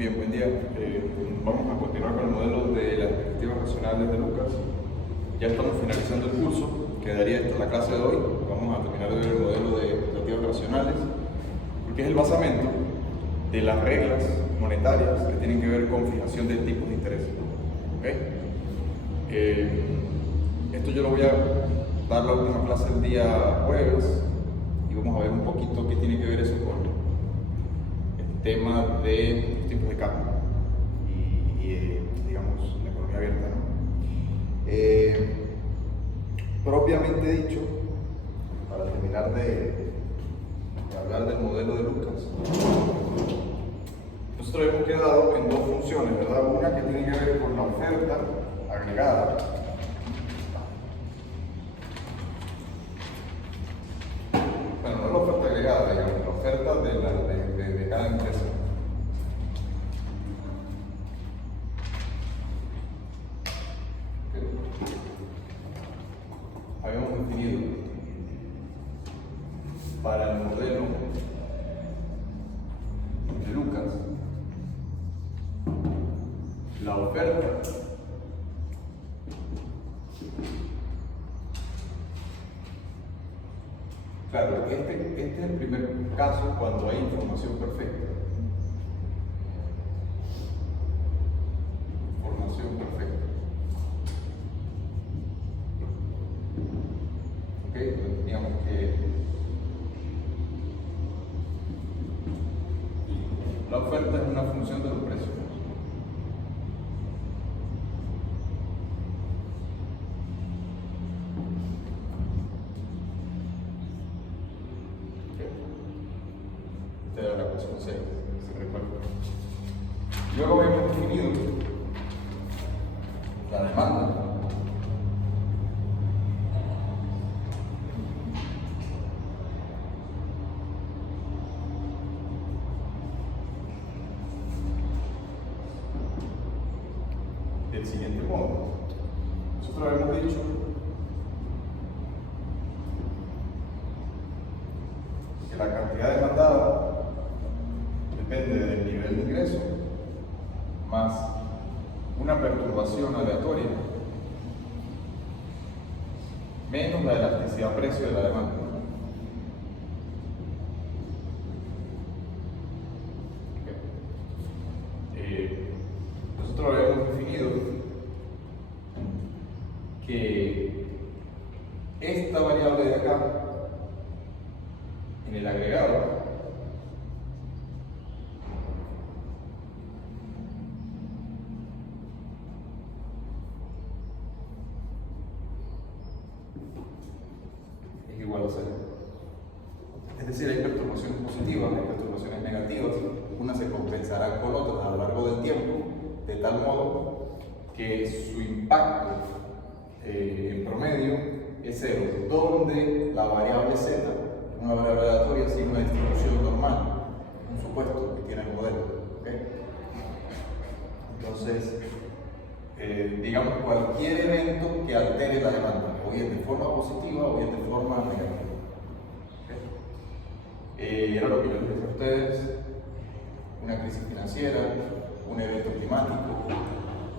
Bien, buen día. Vamos a continuar con el modelo de las perspectivas racionales de Lucas. Ya estamos finalizando el curso, quedaría esta la clase de hoy. Vamos a terminar de ver el modelo de perspectivas racionales, porque es el basamento de las reglas monetarias que tienen que ver con fijación de tipos de interés. ¿Okay? Esto yo lo voy a dar la última clase el día jueves y vamos a ver un poquito qué tiene que ver eso con el tema de los tipos de cambio y digamos, la economía abierta, ¿no? Propiamente dicho, para terminar de hablar del modelo de Lucas, nosotros hemos quedado en dos funciones, ¿verdad? Una que tiene que ver con la oferta agregada. Bueno, no la oferta agregada, digamos, la oferta de cada empresa. Habíamos definido para el modelo de Lucas la oferta claro, este es el primer caso cuando hay información perfecta. Información perfecta. ¿Ok? Entonces teníamos que la oferta es una función de los precios. Esta era la ecuación 6, se recuerda. Luego hemos definido la demanda. Del siguiente modo. Nosotros habíamos dicho que la cantidad demandada depende del nivel de ingreso más una perturbación aleatoria menos la elasticidad precio de la demanda. Nosotros habíamos definido que esta variable de acá en el agregado es igual a 0. Es decir, hay perturbaciones positivas, hay perturbaciones negativas, unas se compensarán con otras a lo largo del tiempo, de tal modo que su impacto en promedio es 0, donde la variable z, una variable aleatoria, sigue una distribución normal, un supuesto que tiene el modelo. ¿Okay? Entonces, digamos, cualquier evento que altere la demanda, o bien de forma positiva o bien de forma negativa. ¿Okay? Era lo que yo les decía a ustedes: una crisis financiera, un evento climático,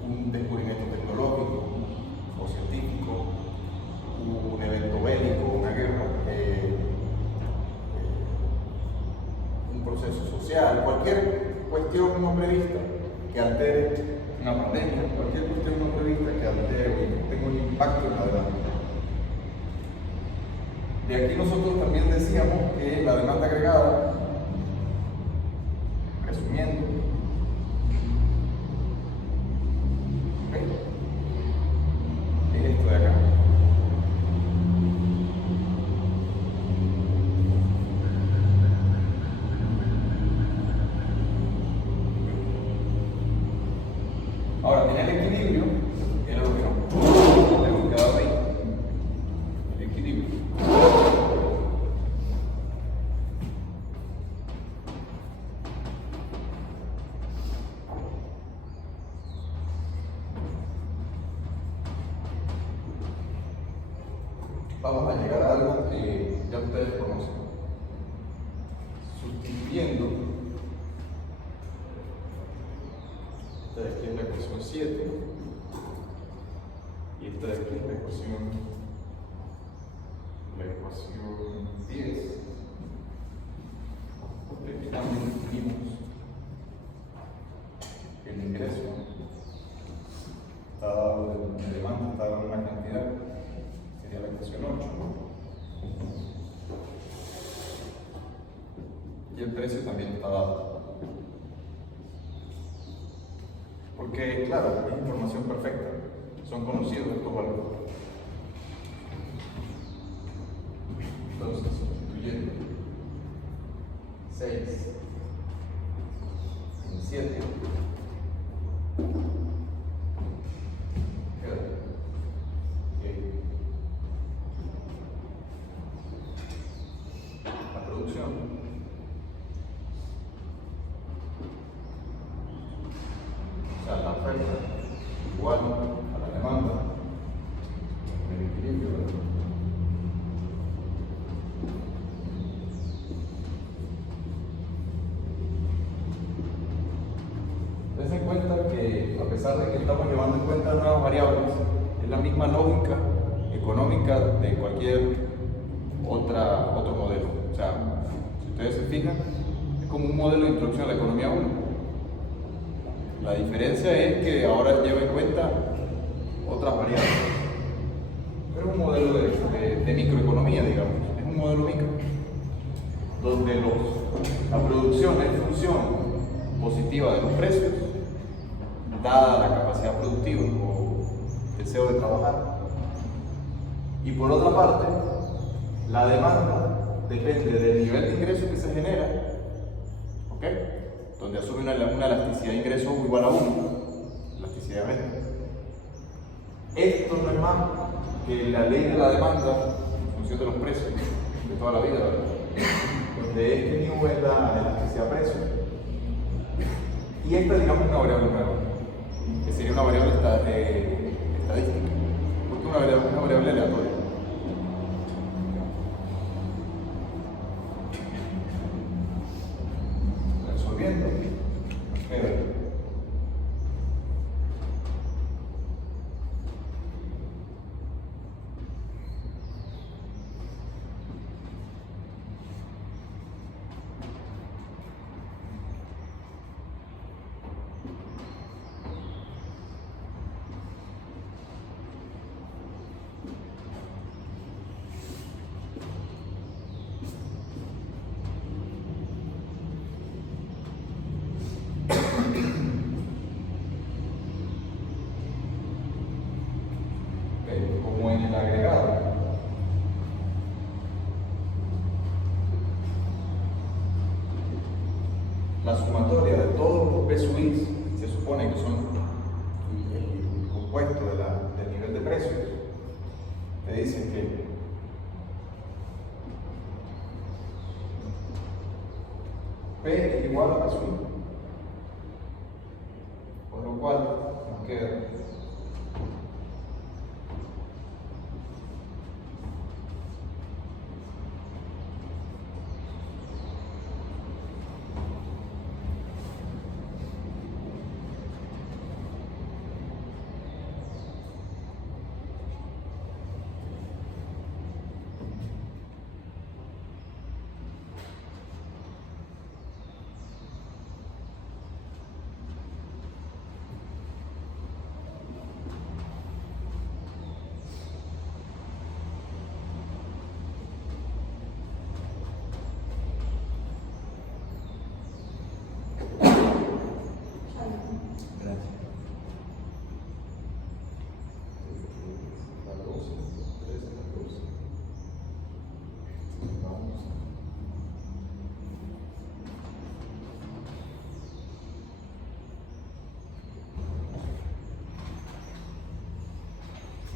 un descubrimiento tecnológico o científico, un evento bélico, una guerra, un proceso social, cualquier cuestión no prevista que altere, una pandemia, cualquier cuestión no prevista que altere o tenga un impacto en la demanda. De aquí nosotros también decíamos que la demanda agregada, resumiendo, es esto de acá. Ahora, en el equilibrio, era lo que no hemos quedado ahí. El equilibrio. Vamos a llegar a algo que ya ustedes conocen. Sustituyendo ecuación 7. Y esta de aquí es la ecuación 10. Porque aquí también definimos que el ingreso está dado de demanda, está dado una cantidad, sería la ecuación 8. Y el precio también está dado. Porque, claro, es información perfecta, son conocidos estos valores. Entonces, sustituyendo 6 en 7, queda la producción la oferta igual a la demanda, el equilibrio, ¿verdad? Ten en cuenta que, a pesar de que estamos llevando en cuenta nuevas variables, es la misma lógica económica de cualquier otro modelo. O sea, si ustedes se fijan, es como un modelo de introducción a la economía 1. La diferencia es que ahora lleva en cuenta otras variables. Pero es un modelo de microeconomía, digamos. Es un modelo micro, donde la producción es función positiva de los precios, dada la capacidad productiva o deseo de trabajar. Y por otra parte, la demanda depende del nivel de ingreso que se genera, ¿ok? Donde asume una elasticidad de ingreso igual a 1, elasticidad de renta. Esto no es más que la ley de la demanda en función de los precios de toda la vida, ¿verdad? Donde este nu es la elasticidad de precios. Y esta, digamos, es una variable nueva, que sería una variable estadística. ¿Por qué una variable aleatoria? Resolviendo. Como en el agregado. La sumatoria de todos los PSUIs se supone que son el compuesto del nivel de precios. Te dicen que P es igual a PSUI, por lo cual nos queda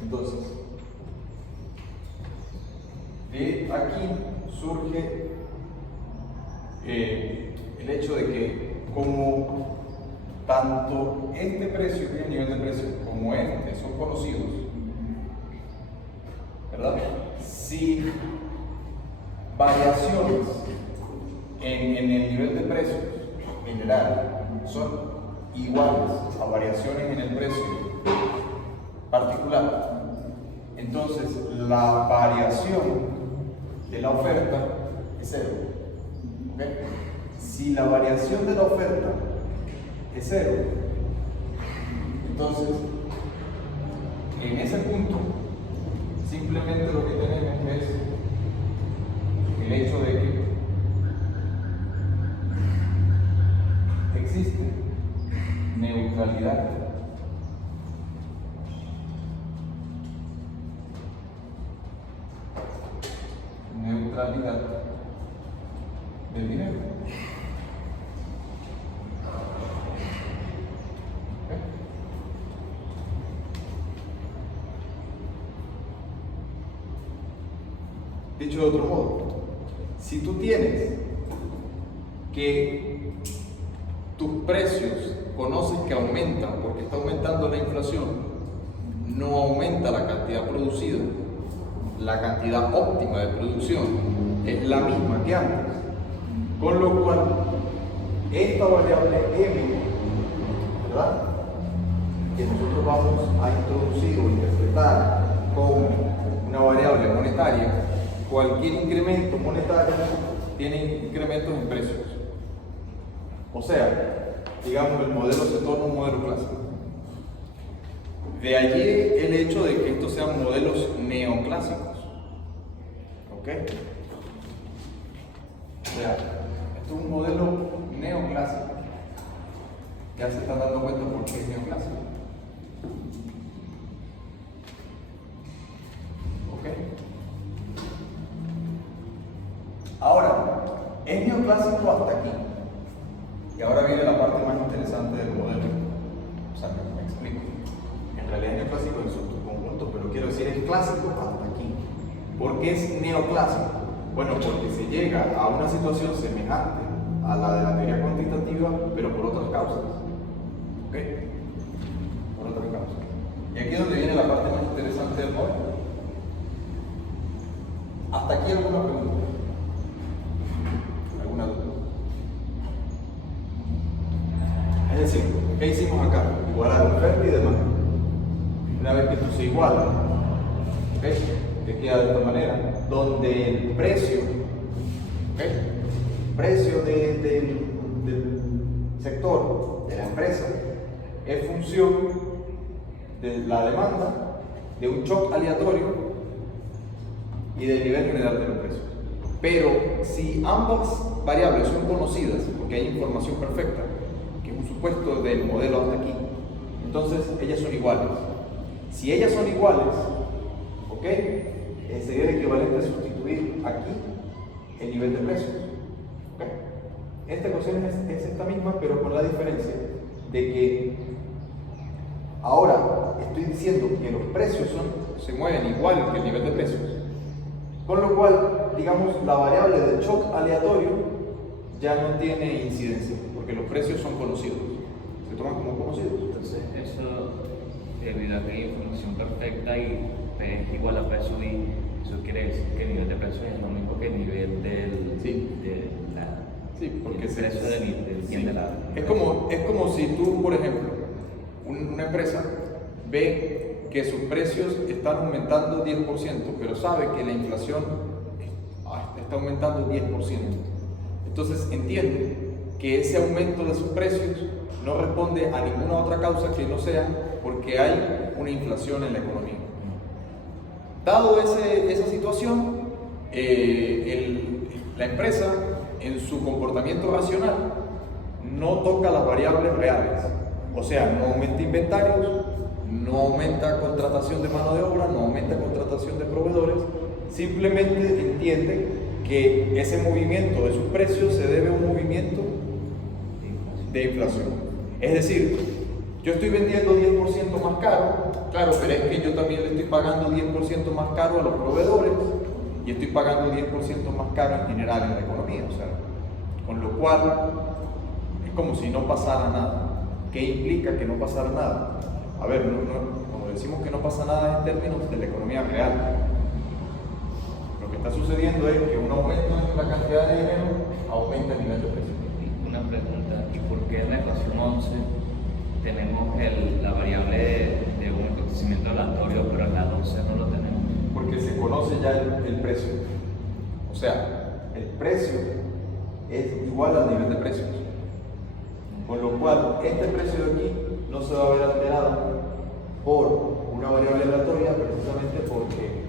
entonces, de aquí surge el hecho de que como tanto este precio, que es el nivel de precio, como este son conocidos, ¿verdad? Si variaciones en el nivel de precios general son iguales a variaciones en el precio particular, entonces la variación de la oferta es cero. ¿Okay? Si la variación de la oferta es cero, entonces en ese punto simplemente lo que tenemos es el hecho de que existe neutralidad del dinero. ¿Okay? Dicho de otro modo, si tú tienes que tus precios conoces que aumentan porque está aumentando la inflación, no aumenta la cantidad producida, la cantidad óptima de producción es la misma que antes, con lo cual esta variable M, ¿verdad?, que nosotros vamos a introducir o interpretar como una variable monetaria, cualquier incremento monetario tiene incrementos en precios. O sea, digamos, el modelo se torna un modelo clásico. De allí el hecho de que estos sean modelos neoclásicos. ¿Ok? O sea, esto es un modelo neoclásico. Ya se están dando cuenta por qué es neoclásico. ¿Ok? Ahora, es neoclásico hasta aquí. Y ahora viene la parte más interesante del modelo. O sea, me explico. En realidad es neoclásico en su conjunto, pero quiero decir es clásico hasta aquí. ¿Por qué es neoclásico? Bueno, porque se llega a una situación semejante a la de la teoría cuantitativa, pero por otras causas. ¿Ok? Por otras causas. Y aquí es donde viene la parte más interesante del modelo. Hasta aquí alguna pregunta. ¿Alguna duda? Es decir, ¿qué hicimos acá? Igualar oferta y demanda. Una vez que esto se iguala, ¿okay?, que queda de esta manera, donde el precio, ¿okay?, precio del sector, de la empresa, es función de la demanda, de un shock aleatorio y del nivel general de los precios. Pero si ambas variables son conocidas, porque hay información perfecta, que es un supuesto del modelo hasta aquí, entonces ellas son iguales. Si ellas son iguales, ¿ok?, sería el equivalente a sustituir aquí el nivel de precios. ¿Okay? Esta ecuación es esta misma, pero con la diferencia de que ahora estoy diciendo que los precios se mueven igual que el nivel de precios, con lo cual, digamos, la variable del shock aleatorio ya no tiene incidencia, porque los precios son conocidos, se toman como conocidos. Entonces, eso, debido a que hay información perfecta y P es igual a P sub I, eso quiere decir que el nivel de precios es lo mismo que el nivel del, sí, de la, sí, porque el precio del bien sí, de la... es como si tú, por ejemplo, una empresa ve que sus precios están aumentando 10%, pero sabe que la inflación está aumentando 10%. Entonces entiende que ese aumento de sus precios no responde a ninguna otra causa que no sea porque hay una inflación en la economía. Dado esa situación, la empresa, en su comportamiento racional, no toca las variables reales. O sea, no aumenta inventarios, no aumenta contratación de mano de obra, no aumenta contratación de proveedores, simplemente entiende que ese movimiento de sus precios se debe a un movimiento de inflación. Es decir, yo estoy vendiendo 10% más caro, claro, pero es que yo también le estoy pagando 10% más caro a los proveedores y estoy pagando 10% más caro en general en la economía, o sea, con lo cual es como si no pasara nada. ¿Qué implica que no pasara nada? A ver, cuando decimos que no pasa nada en términos de la economía real, lo que está sucediendo es que un aumento en la cantidad de dinero aumenta el nivel de precio. Una pregunta, ¿y por qué en la ecuación 11 tenemos la variable de un acontecimiento aleatorio, pero en la 12 no lo tenemos. Porque se conoce ya el precio. O sea, el precio es igual al nivel de precios. Con lo cual, este precio de aquí no se va a ver alterado por una variable aleatoria precisamente porque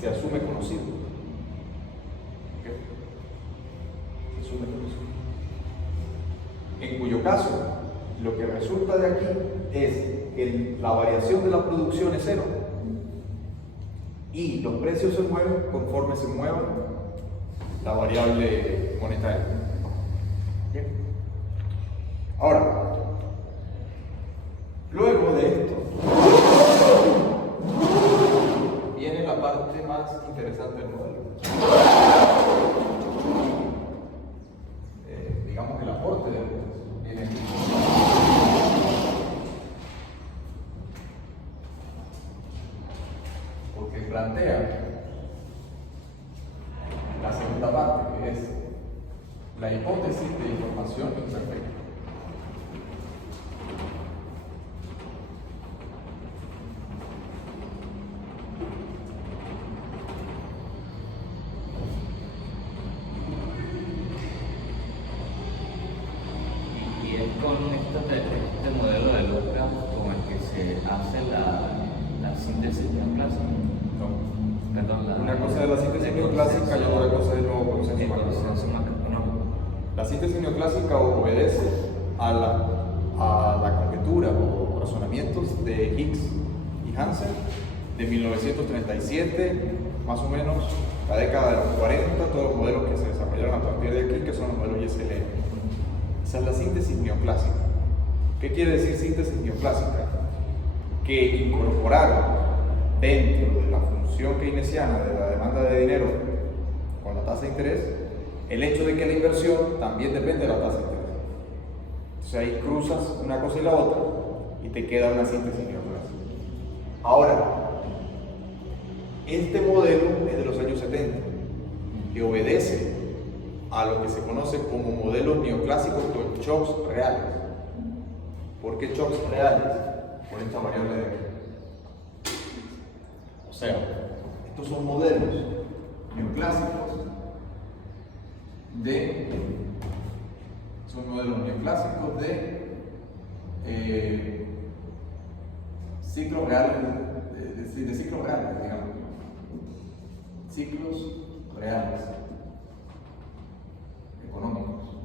se asume conocido. ¿Ok? Se asume conocido. En cuyo caso, lo que resulta de aquí es que la variación de la producción es cero y los precios se mueven conforme se mueva la variable monetaria. Bien. Ahora, luego de esto, viene la parte más interesante del modelo. Digamos el aporte de Lucas viene aquí. Porque plantea la segunda parte, que es la hipótesis de información imperfecta. Y es con este modelo de Lucas con el que se hace la síntesis neoclásica. No. Perdón, Una cosa es la síntesis neoclásica y otra cosa es el nuevo consenso macroeconómico. La síntesis neoclásica obedece a la conjetura o razonamientos de Higgs y Hansen de 1937, más o menos, la década de los 40, todos los modelos que se desarrollaron a partir de aquí, que son los modelos ISLM. Esa es la síntesis neoclásica. ¿Qué quiere decir síntesis neoclásica? Que incorporaron dentro de la función keynesiana de la demanda de dinero con la tasa de interés el hecho de que la inversión también depende de la tasa de interés. Entonces ahí cruzas una cosa y la otra y te queda una síntesis neoclásica. Ahora, este modelo es de los años 70 que obedece a lo que se conoce como modelos neoclásicos con shocks reales. ¿Por qué shocks reales? Por esta variable de aquí. O sea, estos son modelos neoclásicos de ciclos reales, de ciclos reales, digamos. Ciclos reales económicos.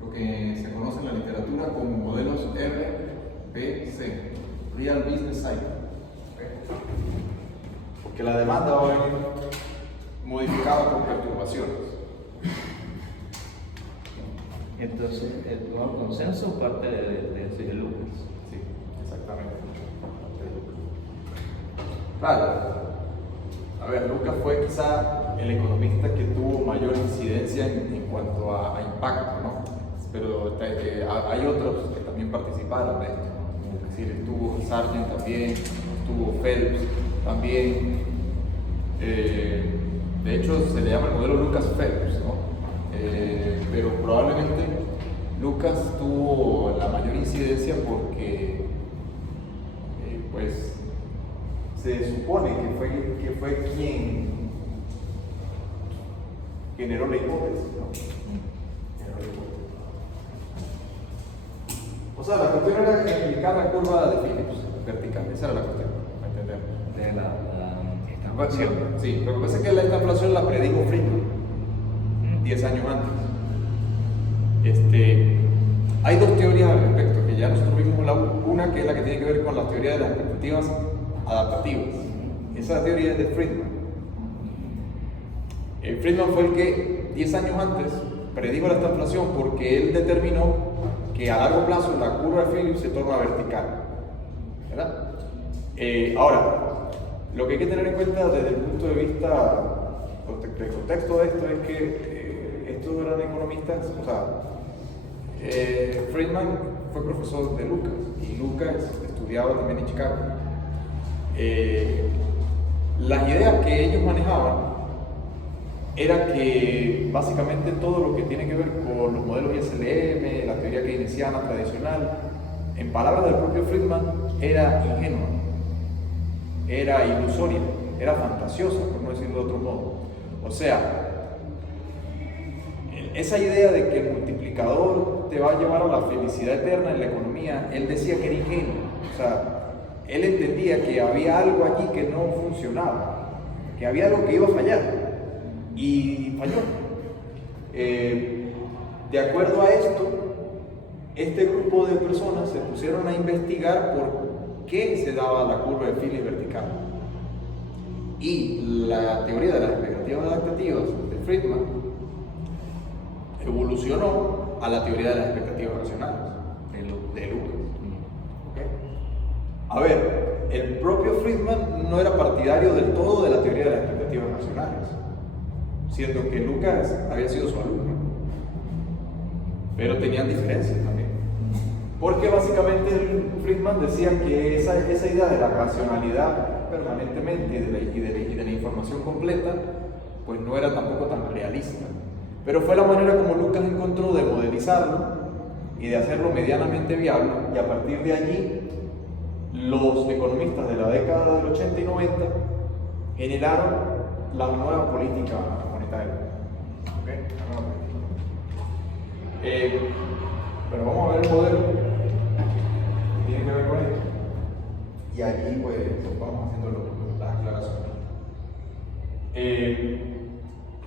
Lo que se conoce en la literatura como modelos RBC, Real Business Cycle. Porque la demanda va a venir modificada por perturbaciones. Entonces, el nuevo consenso parte de Lucas. Sí, exactamente. Claro. A ver, Lucas fue quizá el economista que tuvo mayor incidencia en cuanto a impacto, ¿no? Pero hay otros que también participaron de esto. Es decir, estuvo Sargent también, estuvo Phelps también. De hecho, se le llama el modelo Lucas-Phelps, ¿no? Pero probablemente Lucas tuvo la mayor incidencia porque, pues, se supone que fue quien generó la hipótesis, ¿no? Generó la hipótesis. O sea, la cuestión era explicar la curva de Phillips vertical, esa era la cuestión, ¿me entendemos? De esta ecuación. Sí, lo que pasa es que esta inflación la predijo Friedman 10 años antes. Hay dos teorías al respecto, que ya nosotros vimos una que es la que tiene que ver con la teoría de las expectativas adaptativas. Esa teoría es de Friedman. Friedman fue el que 10 años antes predijo la inflación porque él determinó que a largo plazo la curva de Phillips se torna vertical, ¿verdad? Ahora, lo que hay que tener en cuenta desde el punto de vista del contexto de esto es que estos eran economistas, o sea, Friedman fue profesor de Lucas y Lucas estudiaba también en Chicago. Las ideas que ellos manejaban era que básicamente todo lo que tiene que ver con los modelos ISLM, la teoría keynesiana tradicional, en palabras del propio Friedman, era ingenua, era ilusoria, era fantasiosa, por no decirlo de otro modo. O sea, esa idea de que el multiplicador te va a llevar a la felicidad eterna en la economía, él decía que era ingenuo. O sea, él entendía que había algo allí que no funcionaba, que había algo que iba a fallar, y falló. De acuerdo a esto, este grupo de personas se pusieron a investigar por qué se daba la curva de Phillips vertical. Y la teoría de las expectativas adaptativas de Friedman evolucionó a la teoría de las expectativas racionales de Lucas. ¿Okay? A ver, el propio Friedman no era partidario del todo de la teoría de las expectativas racionales, siendo que Lucas había sido su alumno, pero tenían diferencias también, porque básicamente Friedman decía que esa idea de la racionalidad permanentemente y de la información completa pues no era tampoco tan realista, pero fue la manera como Lucas encontró de modelizarlo y de hacerlo medianamente viable, y a partir de allí los economistas de la década del 80 y 90 generaron la nueva política monetaria. ¿Okay? Pero vamos a ver el modelo que tiene que ver con esto, y allí pues vamos haciendo las aclaraciones.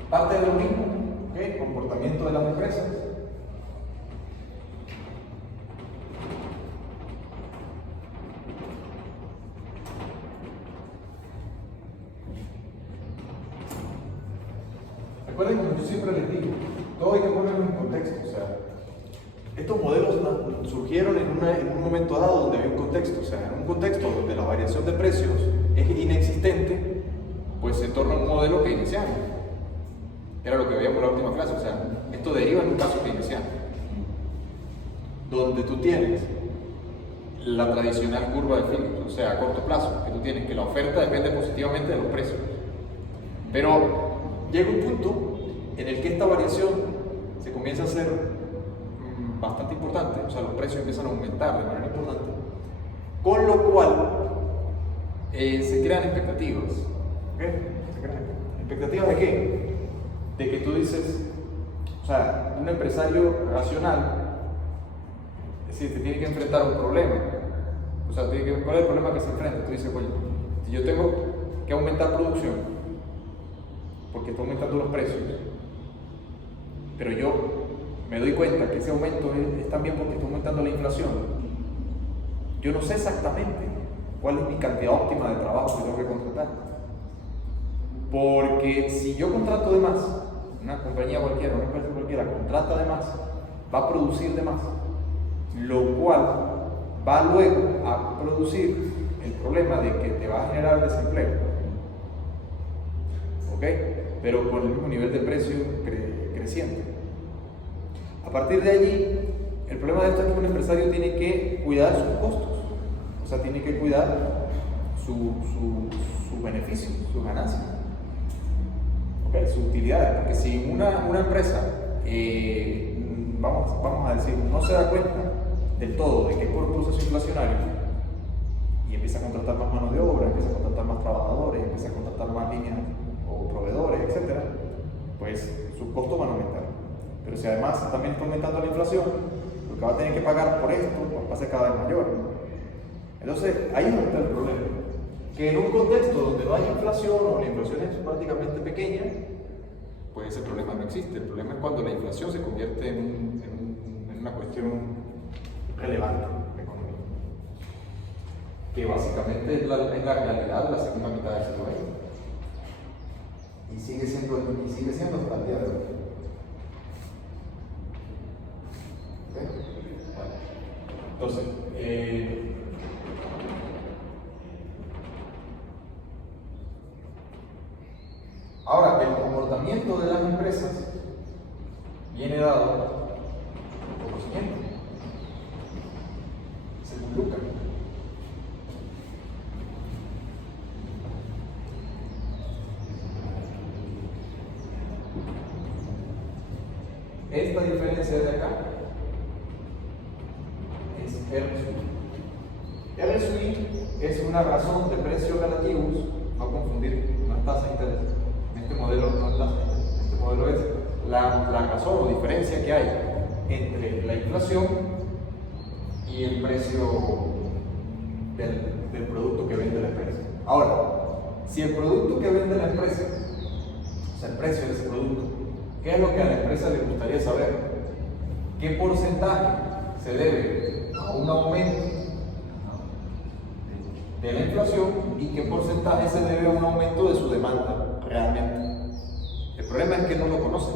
Parte de lo mismo, ¿okay? Comportamiento de las empresas. Recuerden, como yo siempre les digo, todo hay que ponerlo en contexto. O sea, estos modelos surgieron en un momento dado donde había un contexto. O sea, en un contexto donde la variación de precios es inexistente, pues se torna un modelo keynesiano. Era lo que veíamos en la última clase. O sea, esto deriva en un caso keynesiano, donde tú tienes la tradicional curva de Phillips, o sea, a corto plazo, que tú tienes que la oferta depende positivamente de los precios. Pero llega un punto en el que esta variación se comienza a hacer bastante importante, o sea, los precios empiezan a aumentar de manera importante, con lo cual se crean expectativas. ¿Okay? ¿Se crean expectativas de qué? De que tú dices, o sea, un empresario racional, es decir, te tiene que enfrentar a un problema. O sea, ¿cuál es el problema que se enfrenta? Tú dices, bueno, si yo tengo que aumentar producción, porque está aumentando los precios, pero yo me doy cuenta que ese aumento es también porque está aumentando la inflación, yo no sé exactamente cuál es mi cantidad óptima de trabajo que tengo que contratar. Porque si yo contrato de más, una compañía cualquiera, una empresa cualquiera contrata de más, va a producir de más, lo cual va luego a producir el problema de que te va a generar desempleo. ¿Ok? Pero con el mismo nivel de precio creciente. A partir de allí, el problema de esto es que un empresario tiene que cuidar sus costos, o sea, tiene que cuidar su beneficio, sus ganancias, ¿okay? Sus utilidades, porque si una empresa, vamos a decir, no se da cuenta del todo de que es por un proceso inflacionario y empieza a contratar más mano de obra, empieza a contratar más trabajadores, empieza a contratar más líneas o proveedores, etc., pues sus costos van a aumentar. Pero si además también está aumentando la inflación, lo que va a tener que pagar por esto va a ser cada vez mayor. Entonces, ahí es donde está el problema. Que en un contexto donde no hay inflación o la inflación es prácticamente pequeña, pues ese problema no existe. El problema es cuando la inflación se convierte en una cuestión relevante en la economía, que básicamente es la realidad de la segunda mitad del siglo XX. Y sigue siendo hasta el día de hoy. ¿Okay? Bueno, entonces, ahora, el comportamiento de las empresas viene dado por lo siguiente, según Lucas. Esta diferencia de acá R sub I. R sub I es una razón de precios relativos, no confundir, no es tasa de interés. En este modelo no es tasa de interés, en este modelo es la razón o diferencia que hay entre la inflación y el precio del producto que vende la empresa. Ahora, si el producto que vende la empresa, o sea, el precio de ese producto, ¿qué es lo que a la empresa le gustaría saber? ¿Qué porcentaje se debe a un aumento de la inflación y qué porcentaje se debe a un aumento de su demanda realmente? El problema es que no lo conocen.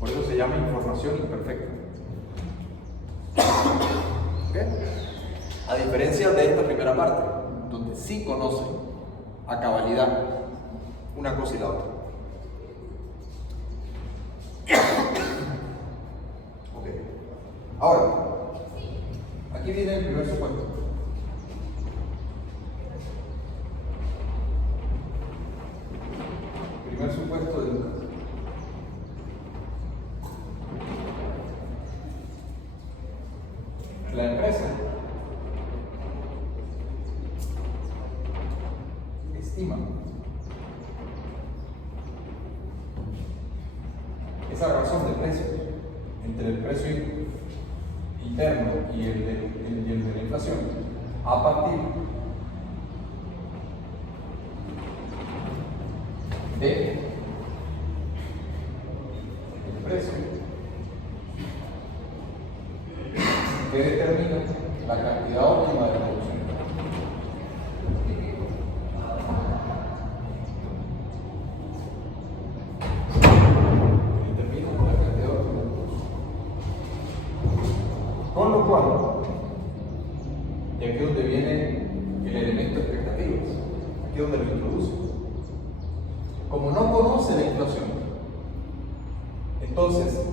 Por eso se llama información imperfecta. ¿Okay? A diferencia de esta primera parte, donde sí conocen a cabalidad una cosa y la otra. Okay. Ahora, aquí viene el primer supuesto. Primer supuesto de Lucas. La empresa estima esa razón de precios entre el precio interno y el de la inflación a partir de el precio que determina la cantidad óptima de producción. Con lo cual, y aquí es donde viene el elemento de expectativas, aquí es donde lo introduce. Como no conoce la inflación, entonces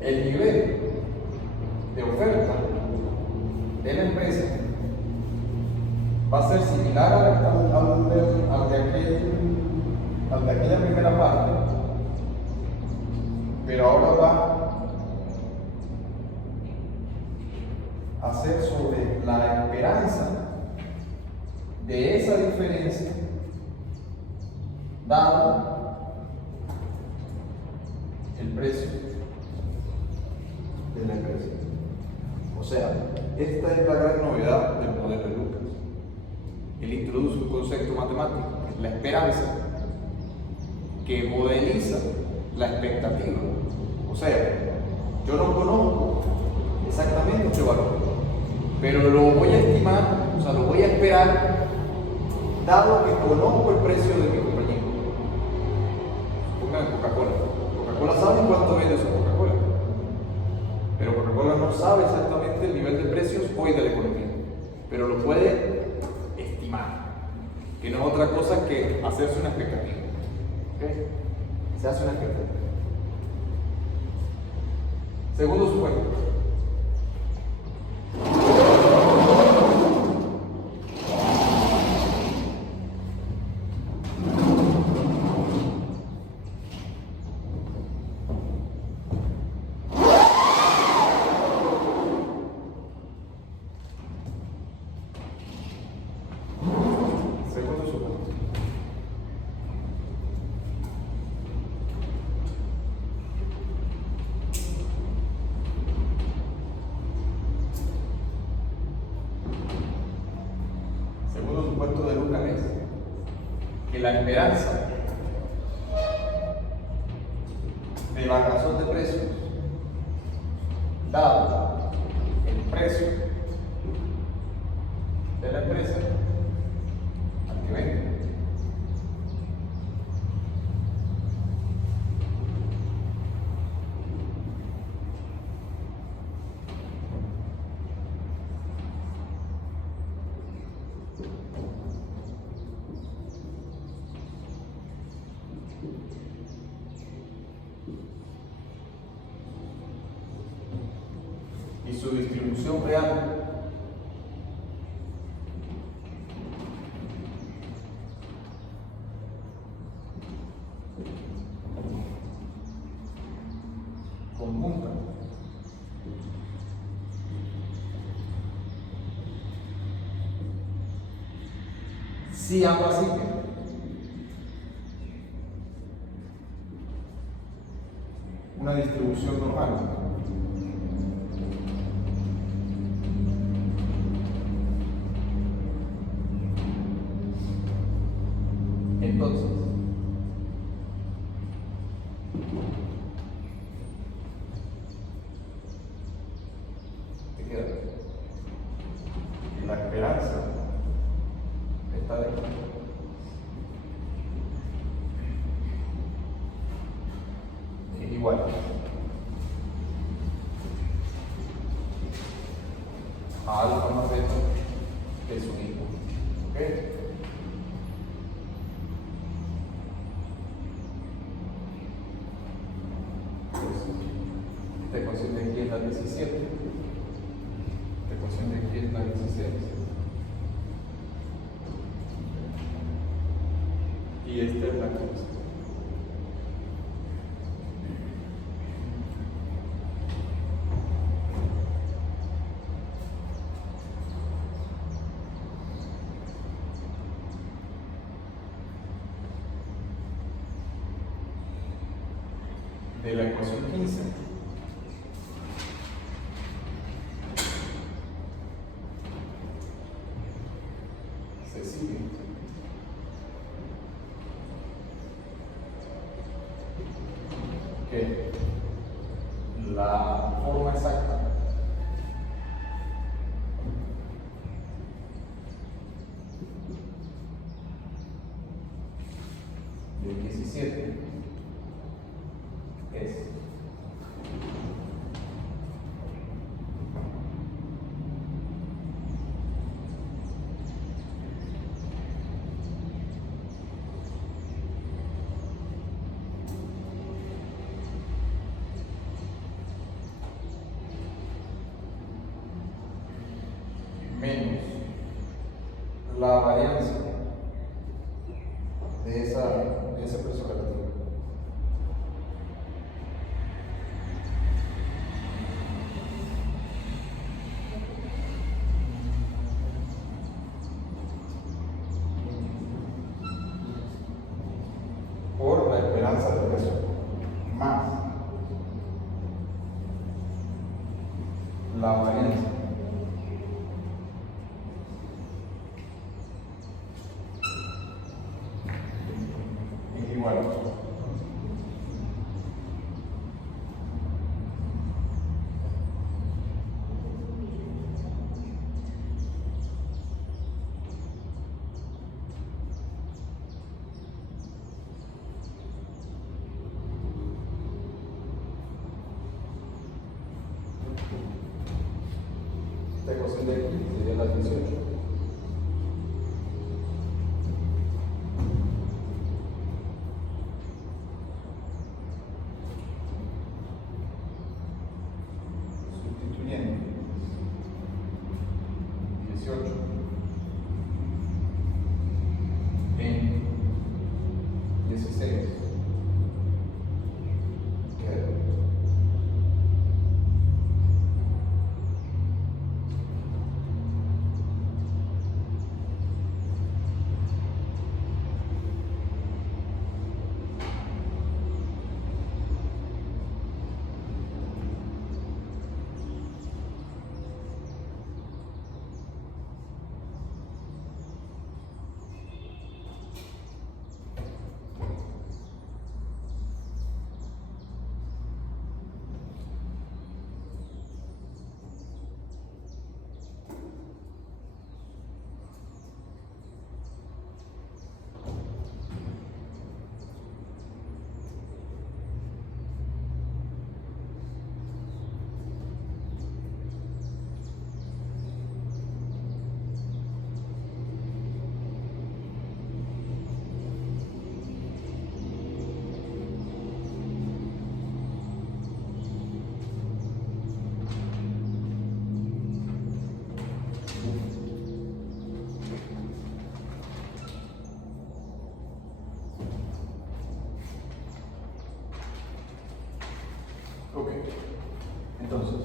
el nivel de oferta de la empresa va a ser similar al de aquella primera parte, pero ahora va a ser sobre la esperanza de esa diferencia dado el precio de la empresa. O sea, esta es la gran novedad del modelo de Lucas. Él introduce un concepto matemático, que es la esperanza, que modeliza la expectativa. O sea, yo no conozco exactamente este valor, pero lo voy a estimar, o sea, lo voy a esperar, dado que conozco el precio de mi compañía. Pongan Coca-Cola. Coca-Cola sabe cuánto vende su Coca-Cola, pero Coca-Cola no sabe exactamente el nivel de precios hoy de la economía, pero lo puede estimar, que no es otra cosa que hacerse una expectativa. ¿Okay? Se hace una expectativa. Segundo supuesto. Segundo supuesto. Segundo supuesto de Lucas es que la esperanza de la razón de precios, dado el precio de la empresa al que vende, y su distribución real conjunta Si ambas siguen una distribución normal, entonces te queda la esperanza está de aquí. Es igual a alfa más beta de su hijo. ¿Ok? Este cociente aquí es la 17. Este cociente aquí es la 16. Y esta es la 15. De la ecuación 15 se sigue que la forma exacta del 17 es menos la varianza de ese precio relativo. Por la esperanza de precio más la varianza es igual esta ecuación de aquí sería la 18. Sustituyendo 18 en 16 queda Ok, entonces,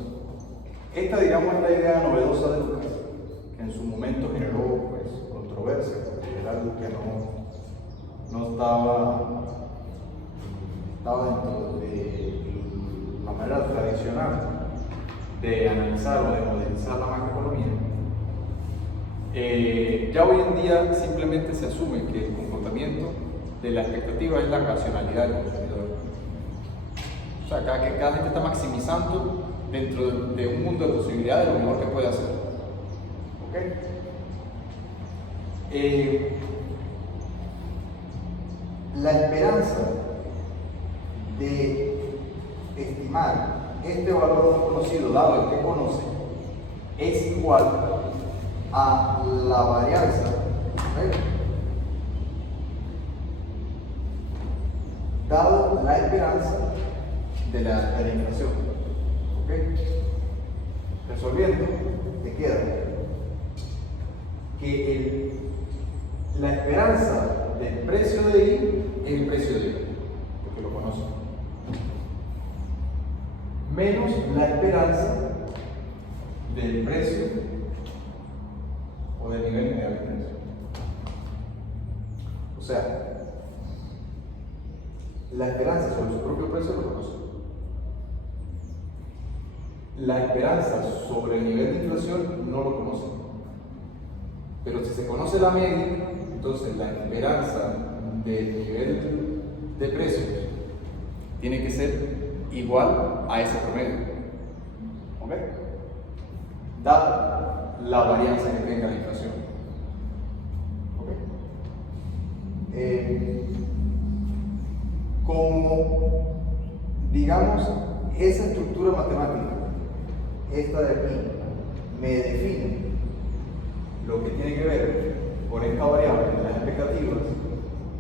esta digamos es la idea novedosa de Lucas, que en su momento generó pues, controversia, porque era algo que no estaba dentro de la manera tradicional de analizar o de modelizar la macroeconomía. Ya hoy en día simplemente se asume que el comportamiento de la expectativa es la racionalidad del consumidor. O sea, que cada gente está maximizando dentro de un mundo de posibilidades lo mejor que puede hacer. ¿Ok? La esperanza de estimar este valor no conocido dado el que conoce es igual a la varianza, ¿okay?, dado la esperanza de la inflación. ¿Okay? Resolviendo, te queda que la esperanza del precio de I es el precio de I, porque lo conocen, menos la esperanza del precio o del nivel general de precio. O sea, la esperanza sobre su propio precio lo conoce. La esperanza sobre el nivel de inflación no lo conoce. Pero si se conoce la media, entonces la esperanza del nivel de precios tiene que ser igual a ese promedio. ¿Ok? Dada la varianza que tenga la inflación. ¿Ok? Como, digamos, esa estructura matemática, esta de aquí, me define lo que tiene que ver con esta variable de las expectativas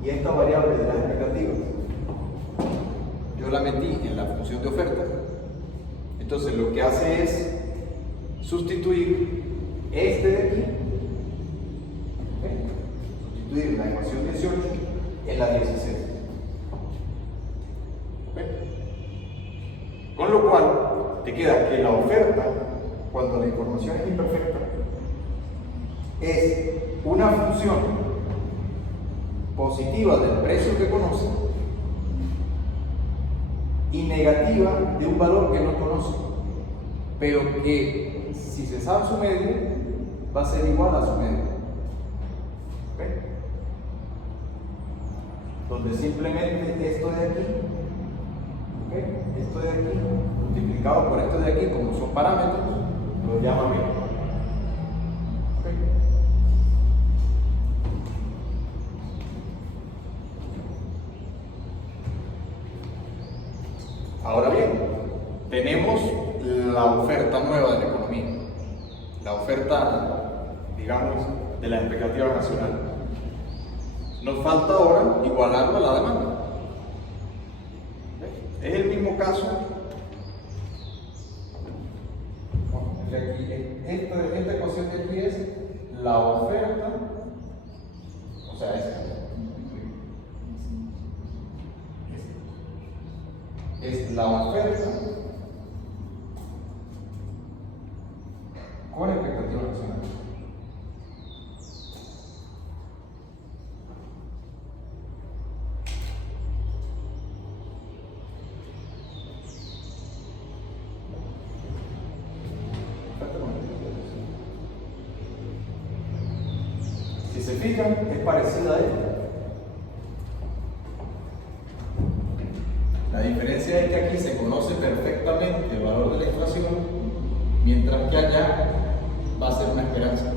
y esta variable de las expectativas, yo la metí en la función de oferta. Entonces lo que hace es sustituir este de aquí, ¿okay?, sustituir la ecuación 18 en la 16. ¿Okay? Con lo cual te queda que la oferta, cuando la información es imperfecta, es una función positiva del precio que conoce y negativa de un valor que no conoce, pero que si se sabe su medio va a ser igual a su medio. ¿Okay? Donde simplemente esto de aquí, ¿okay?, esto de aquí multiplicado por esto de aquí, como son parámetros, lo llama medio. ¿Okay? Ahora bien, tenemos la oferta nueva de la economía, la oferta, digamos, de la expectativa nacional. Nos falta ahora igualarlo a la demanda. Es el mismo caso. Esta ecuación de aquí es la oferta, o sea, es la oferta con expectativa nacional. Si se fijan, es parecida a esta. La diferencia es que aquí se conoce perfectamente el valor de la inflación, mientras que allá va a ser una esperanza.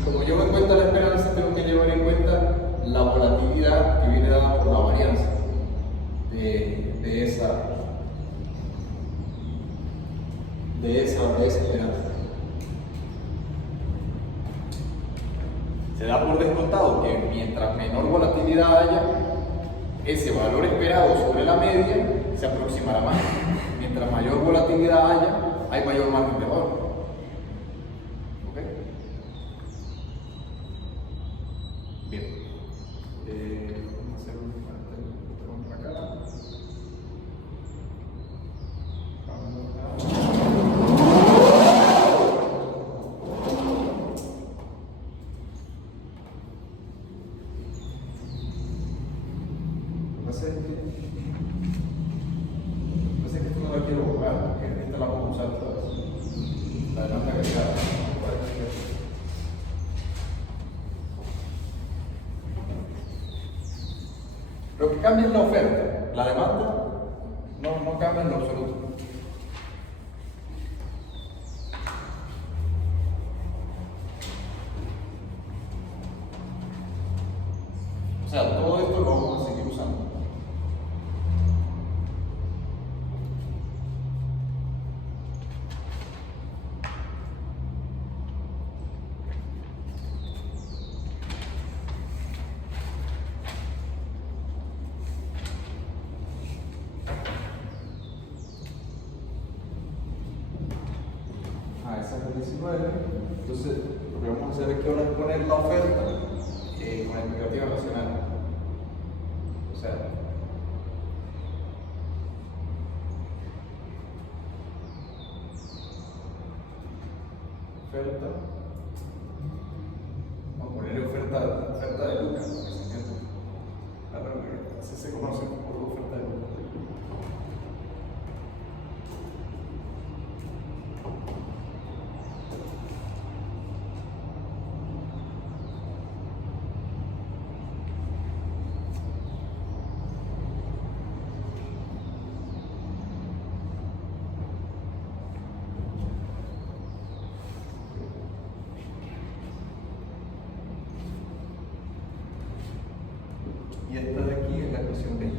Y como llevo en cuenta la esperanza, tengo que llevar en cuenta la volatilidad que viene dada por la varianza de esa esperanza. Se da por descontado que mientras menor volatilidad haya, ese valor esperado sobre la media se aproximará más. Mientras mayor volatilidad haya, hay mayor margen de error. ¿Ok? Bien. Vamos a hacer un acá. que cambia es la oferta, la demanda no cambia en lo absoluto. O sea, todo esto lo vamos a seguir usando. Esa es la 19. Entonces, lo que vamos a hacer es que ahora es poner la oferta con expectativa racional. O sea, oferta. Vamos a poner oferta de Lucas, para que se entienda. Claro, así se conoce por oferta de Lucas. Y esta de aquí es la ecuación 20.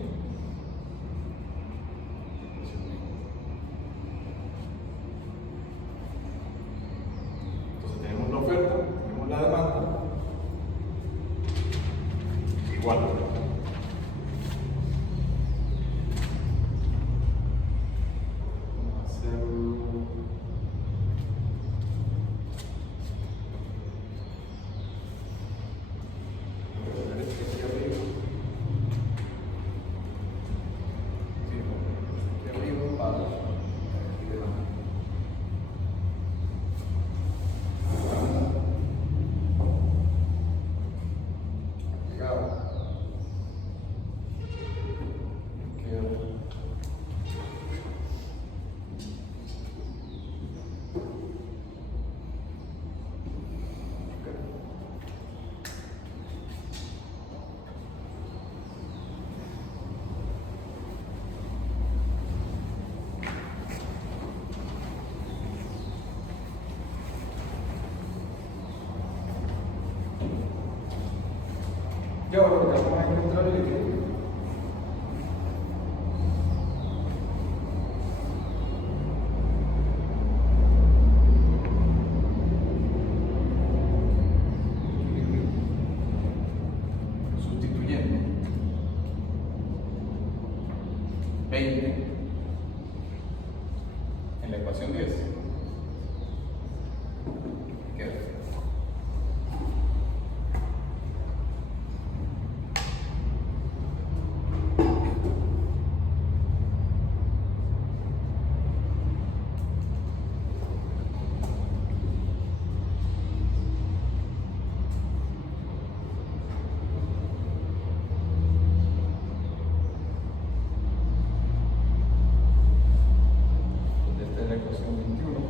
Entonces tenemos la oferta, tenemos la demanda, igual. Vamos a hacerlo. Y ahora lo que vamos a encontrar es que sustituyendo 20 en la ecuación 10 queda esta es la ecuación 21.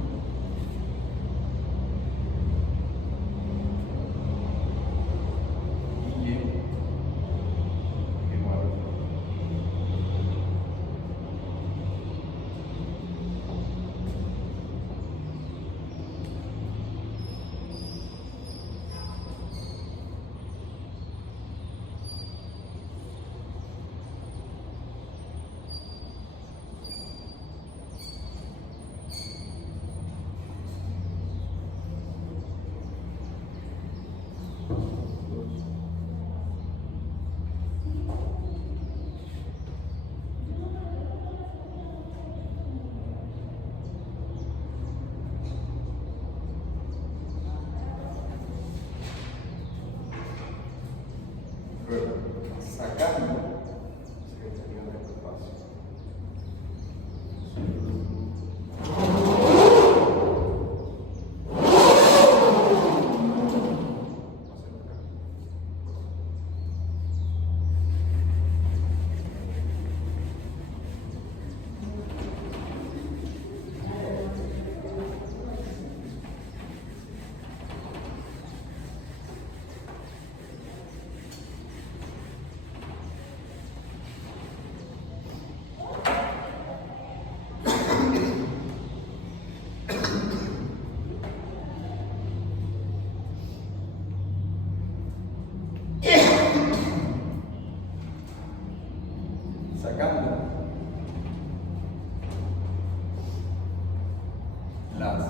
las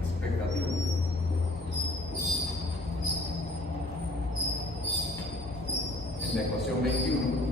expectativas. En la ecuación 21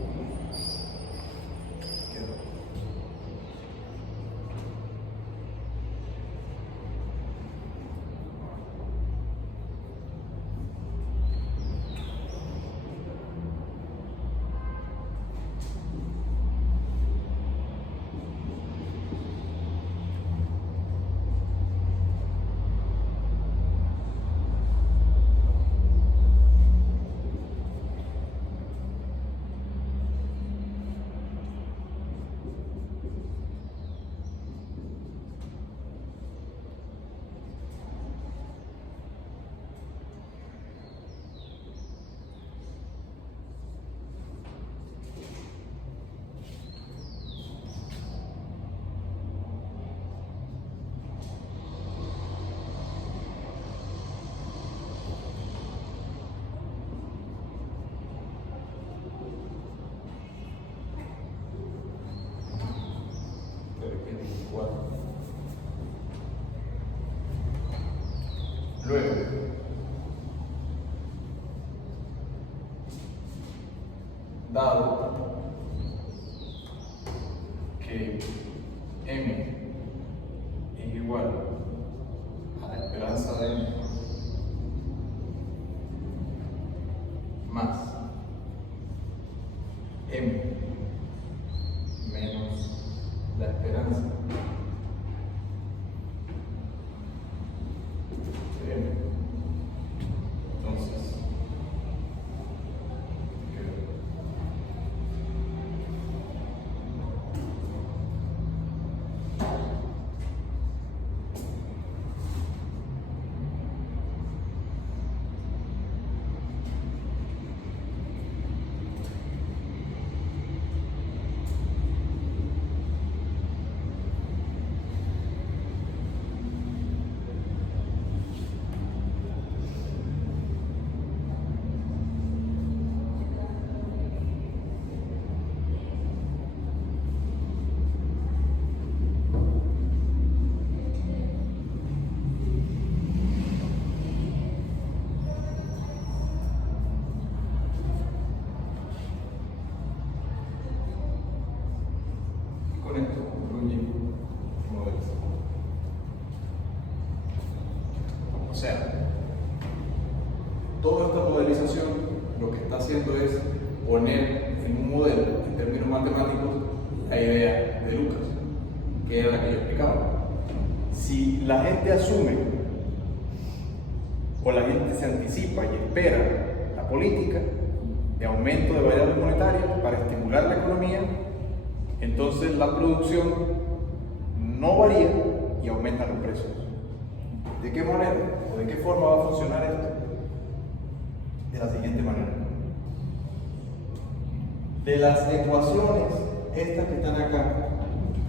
Luego, dado que M es igual a la esperanza de M más M menos la esperanza de M. Entonces, con esto concluye el modelo. O sea, toda esta modelización lo que está haciendo es poner en un modelo, en términos matemáticos, la idea de Lucas, que era la que yo explicaba. Si la gente asume o la gente se anticipa y espera la política de aumento de variables monetarias para estimular la economía, entonces la producción no varía y aumentan los precios. ¿De qué manera o de qué forma va a funcionar esto? De la siguiente manera. De las ecuaciones, estas que están acá,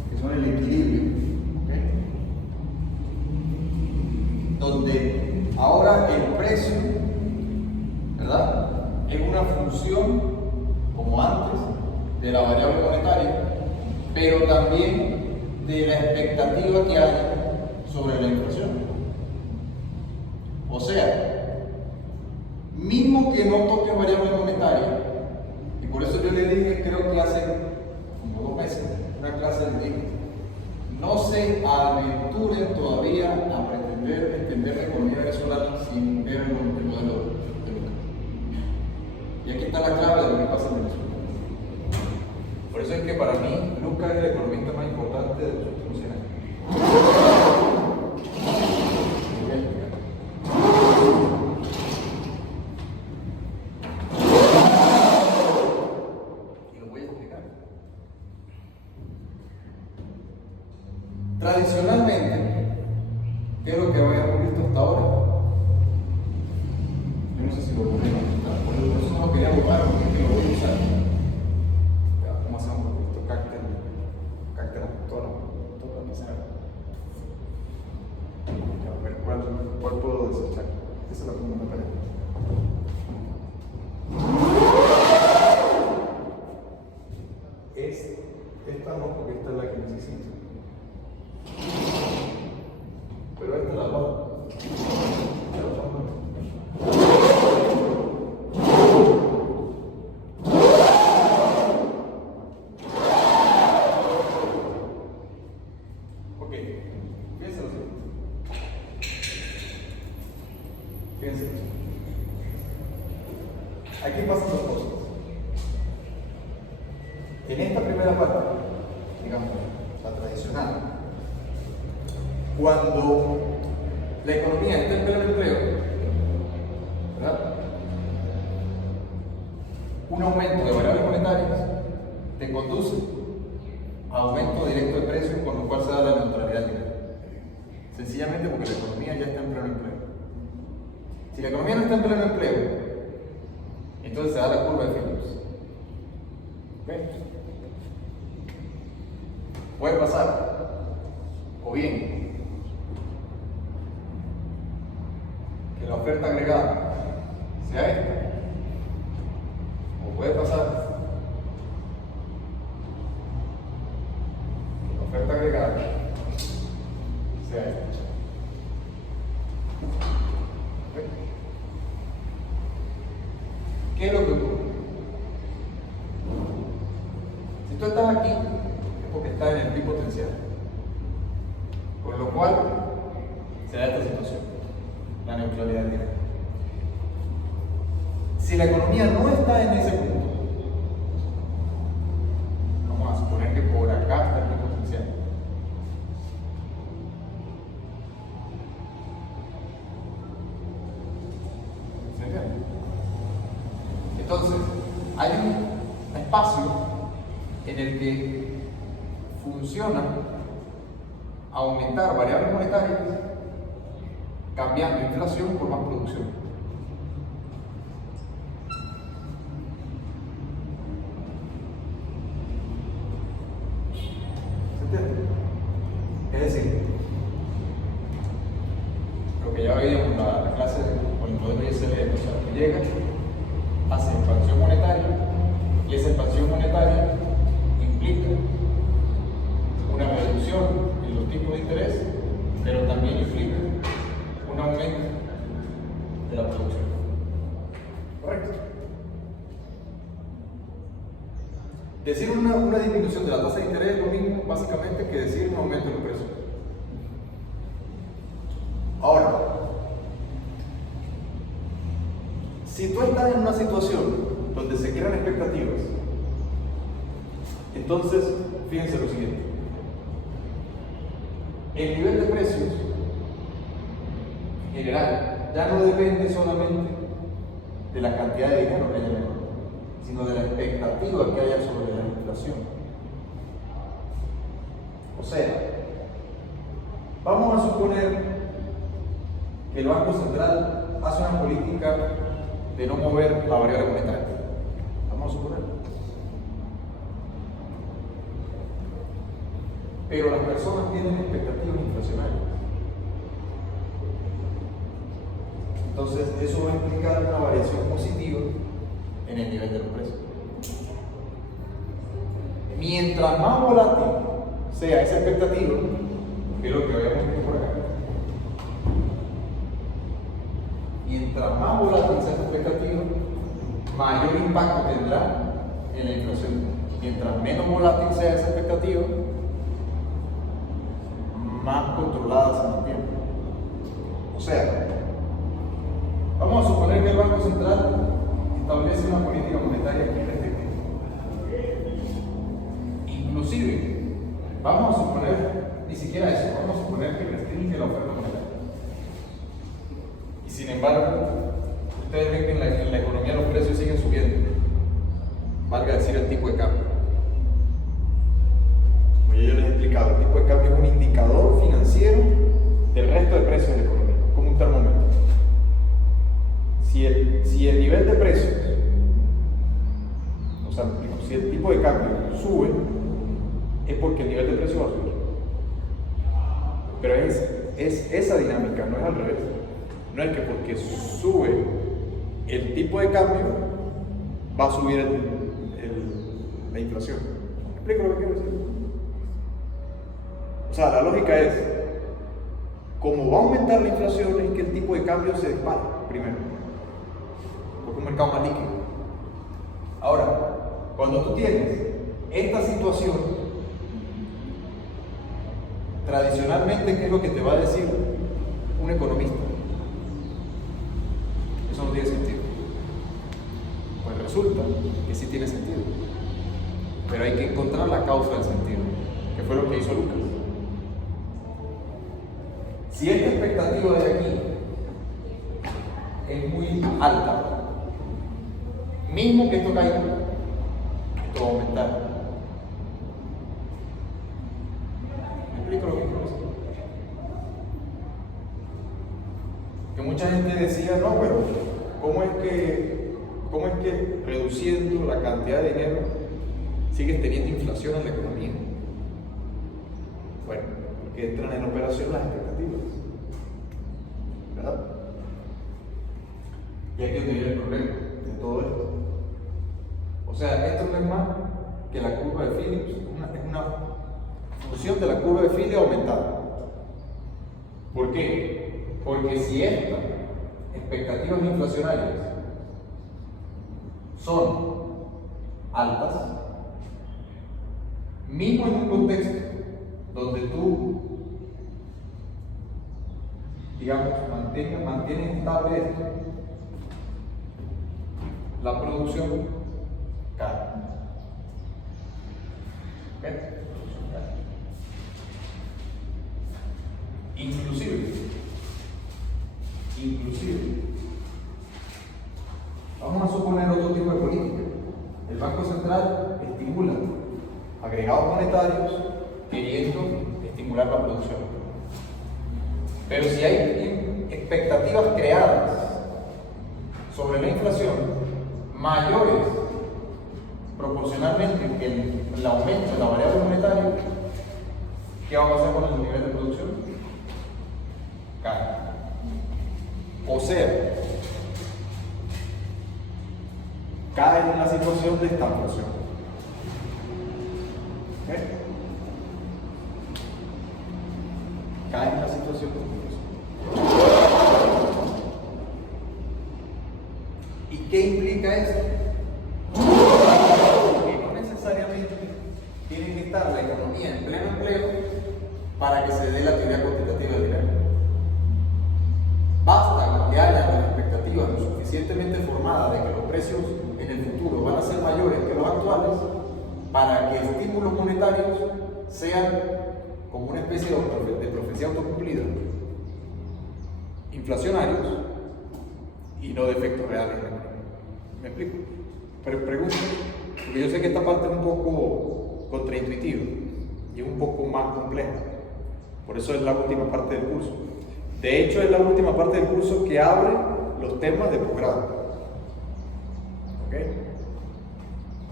que son el equilibrio, ¿okay? Donde ahora el precio, ¿verdad?, es una función, como antes, de la variable monetaria, pero también de la expectativa que hay sobre la inflación. O sea, mismo que no toque variable monetaria, y por eso yo le dije, creo que hace como 2 meses, una clase de dije, no se aventuren todavía a pretender entender la economía venezolana sin ver el modelo de Lucas. Y aquí está la clave de lo que pasa en Venezuela. Por eso es que para mí Lucas es el economista más importante de los últimos 100 años. Y lo voy a explicar. Tradicionalmente, ¿qué es lo que habíamos visto hasta ahora? Yo no sé si lo podemos usar, por eso no lo quería borrar porque es que lo voy a usar. ¿Cómo hacemos con esto? Cáctel autónomo, todo lo que sea. A ver, ¿cuál puedo desechar? Esa es la primera pared. Esta no, porque esta es la que necesito. Fíjense lo siguiente. Fíjense lo siguiente. Aquí pasan dos cosas. En esta primera parte, digamos, la tradicional, cuando la economía está en pleno empleo, ¿verdad? Un aumento de variables monetarias te conduce a aumento directo de precios, con lo cual se da la neutralidad directa. Sencillamente porque la economía ya está en pleno empleo. Si la economía no está en pleno empleo, entonces se da la curva de Phillips. ¿Ok? Puede pasar, o bien, que la oferta agregada sea esta, o puede pasar que la oferta agregada sea esta. ¿Ok? ¿Qué es lo que ocurre? Si tú estás aquí, porque está en el pico potencial, por lo cual se da esta situación, la neutralidad directa. Si la economía no está en ese punto, vamos a suponer que por acá está el pico potencial, ¿se entiende? Entonces hay un espacio en el que funciona aumentar variables monetarias cambiando inflación por más producción. ¿Se entiende? Es decir, lo que ya veíamos en la clase con el modelo ISL, o sea, que llega, hace expansión monetaria, y esa expansión monetaria implica una reducción en los tipos de interés, pero también implica un aumento de la producción. ¿Correcto? Decir una disminución de la tasa de interés es lo mismo básicamente que decir un aumento de los precios. Ahora, si tú estás en una situación donde se crean expectativas, entonces fíjense lo siguiente. El nivel de precios en general ya no depende solamente de la cantidad de dinero que haya en la economía, sino de la expectativa que haya sobre la inflación. O sea, vamos a suponer que el Banco Central hace una política de no mover la variable monetaria. Vamos a suponerlo. Pero las personas tienen expectativas inflacionarias. Entonces, eso va a implicar una variación positiva en el nivel de los precios. Mientras más volátil sea esa expectativa, que es lo que habíamos visto por acá, mientras más volátil sea esa expectativa, mayor impacto tendrá en la inflación. Mientras menos volátil sea esa expectativa, más controlada se mantiene. O sea, vamos a suponer que el Banco Central establece una política monetaria que es restrictiva. Inclusive, vamos a suponer, ni siquiera eso, vamos a suponer que restringe la oferta monetaria. Y sin embargo, ustedes ven que en la economía los precios siguen subiendo. Valga decir el tipo de cambio. Como ya yo les he explicado, el tipo de cambio es un indicador financiero del resto de precios de la economía, como un termómetro. Si el nivel de precios, o sea, si el tipo de cambio sube, es porque el nivel de precios va a subir. Pero es esa dinámica, no es al revés. No es que porque sube el tipo de cambio va a subir la inflación. ¿Me explico lo que quiero decir? O sea, la lógica es, como va a aumentar la inflación, es que el tipo de cambio se dispara primero, porque es un mercado más líquido. Ahora, cuando tú tienes esta situación tradicionalmente, ¿qué es lo que te va a decir un economista? Eso no tiene sentido. Pues resulta que sí tiene sentido. Pero hay que encontrar la causa del sentido, que fue lo que hizo Lucas. Si esta expectativa de aquí es muy alta, mismo que esto caiga, esto va a aumentar. ¿Me explico lo que quiero decir? Que mucha gente decía, no, pero ¿cómo es que reduciendo la cantidad de dinero sigues teniendo inflación en la economía? Bueno, porque entran en operación las expectativas, ¿verdad? Y aquí es donde viene el problema de todo esto. O sea, esto no es más que la curva de Phillips, es una función de la curva de Phillips aumentada. ¿Por qué? Porque si estas expectativas inflacionarias son altas, mismo en un contexto donde tú, digamos, mantienes estable esto, la producción cae. ¿Okay? Inclusive, vamos a suponer otro tipo de política. El Banco Central estimula agregados monetarios queriendo estimular la producción. Pero si hay expectativas creadas sobre la inflación mayores proporcionalmente que el aumento de la variable monetaria, ¿qué vamos a hacer con el nivel de producción? Cae. O sea, cae en una situación de estagnación. ¿Okay? Cae en una situación de estagnación. ¿Y qué implica esto? Que no necesariamente tiene que estar la economía en pleno empleo para que se dé la teoría cuantitativa del dinero. Basta con que haya las expectativas lo suficientemente formadas de que los precios en el futuro van a ser mayores que los actuales para que estímulos monetarios sean como una especie de profecía autocumplida, inflacionarios y no de efectos reales. ¿Me explico? Pero pregunto, porque yo sé que esta parte es un poco contraintuitiva y es un poco más compleja. Por eso es la última parte del curso. De hecho, es la última parte del curso que abre los temas de posgrado. ¿Ok?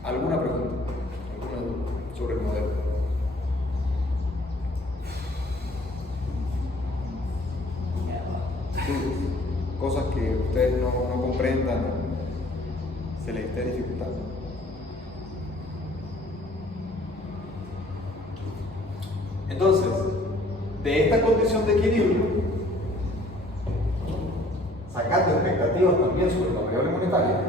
¿Alguna pregunta? ¿Alguna duda sobre el modelo? Cosas que ustedes no comprendan, se les esté dificultando. Entonces, de esta condición de equilibrio, sacando expectativas también sobre la variable monetaria,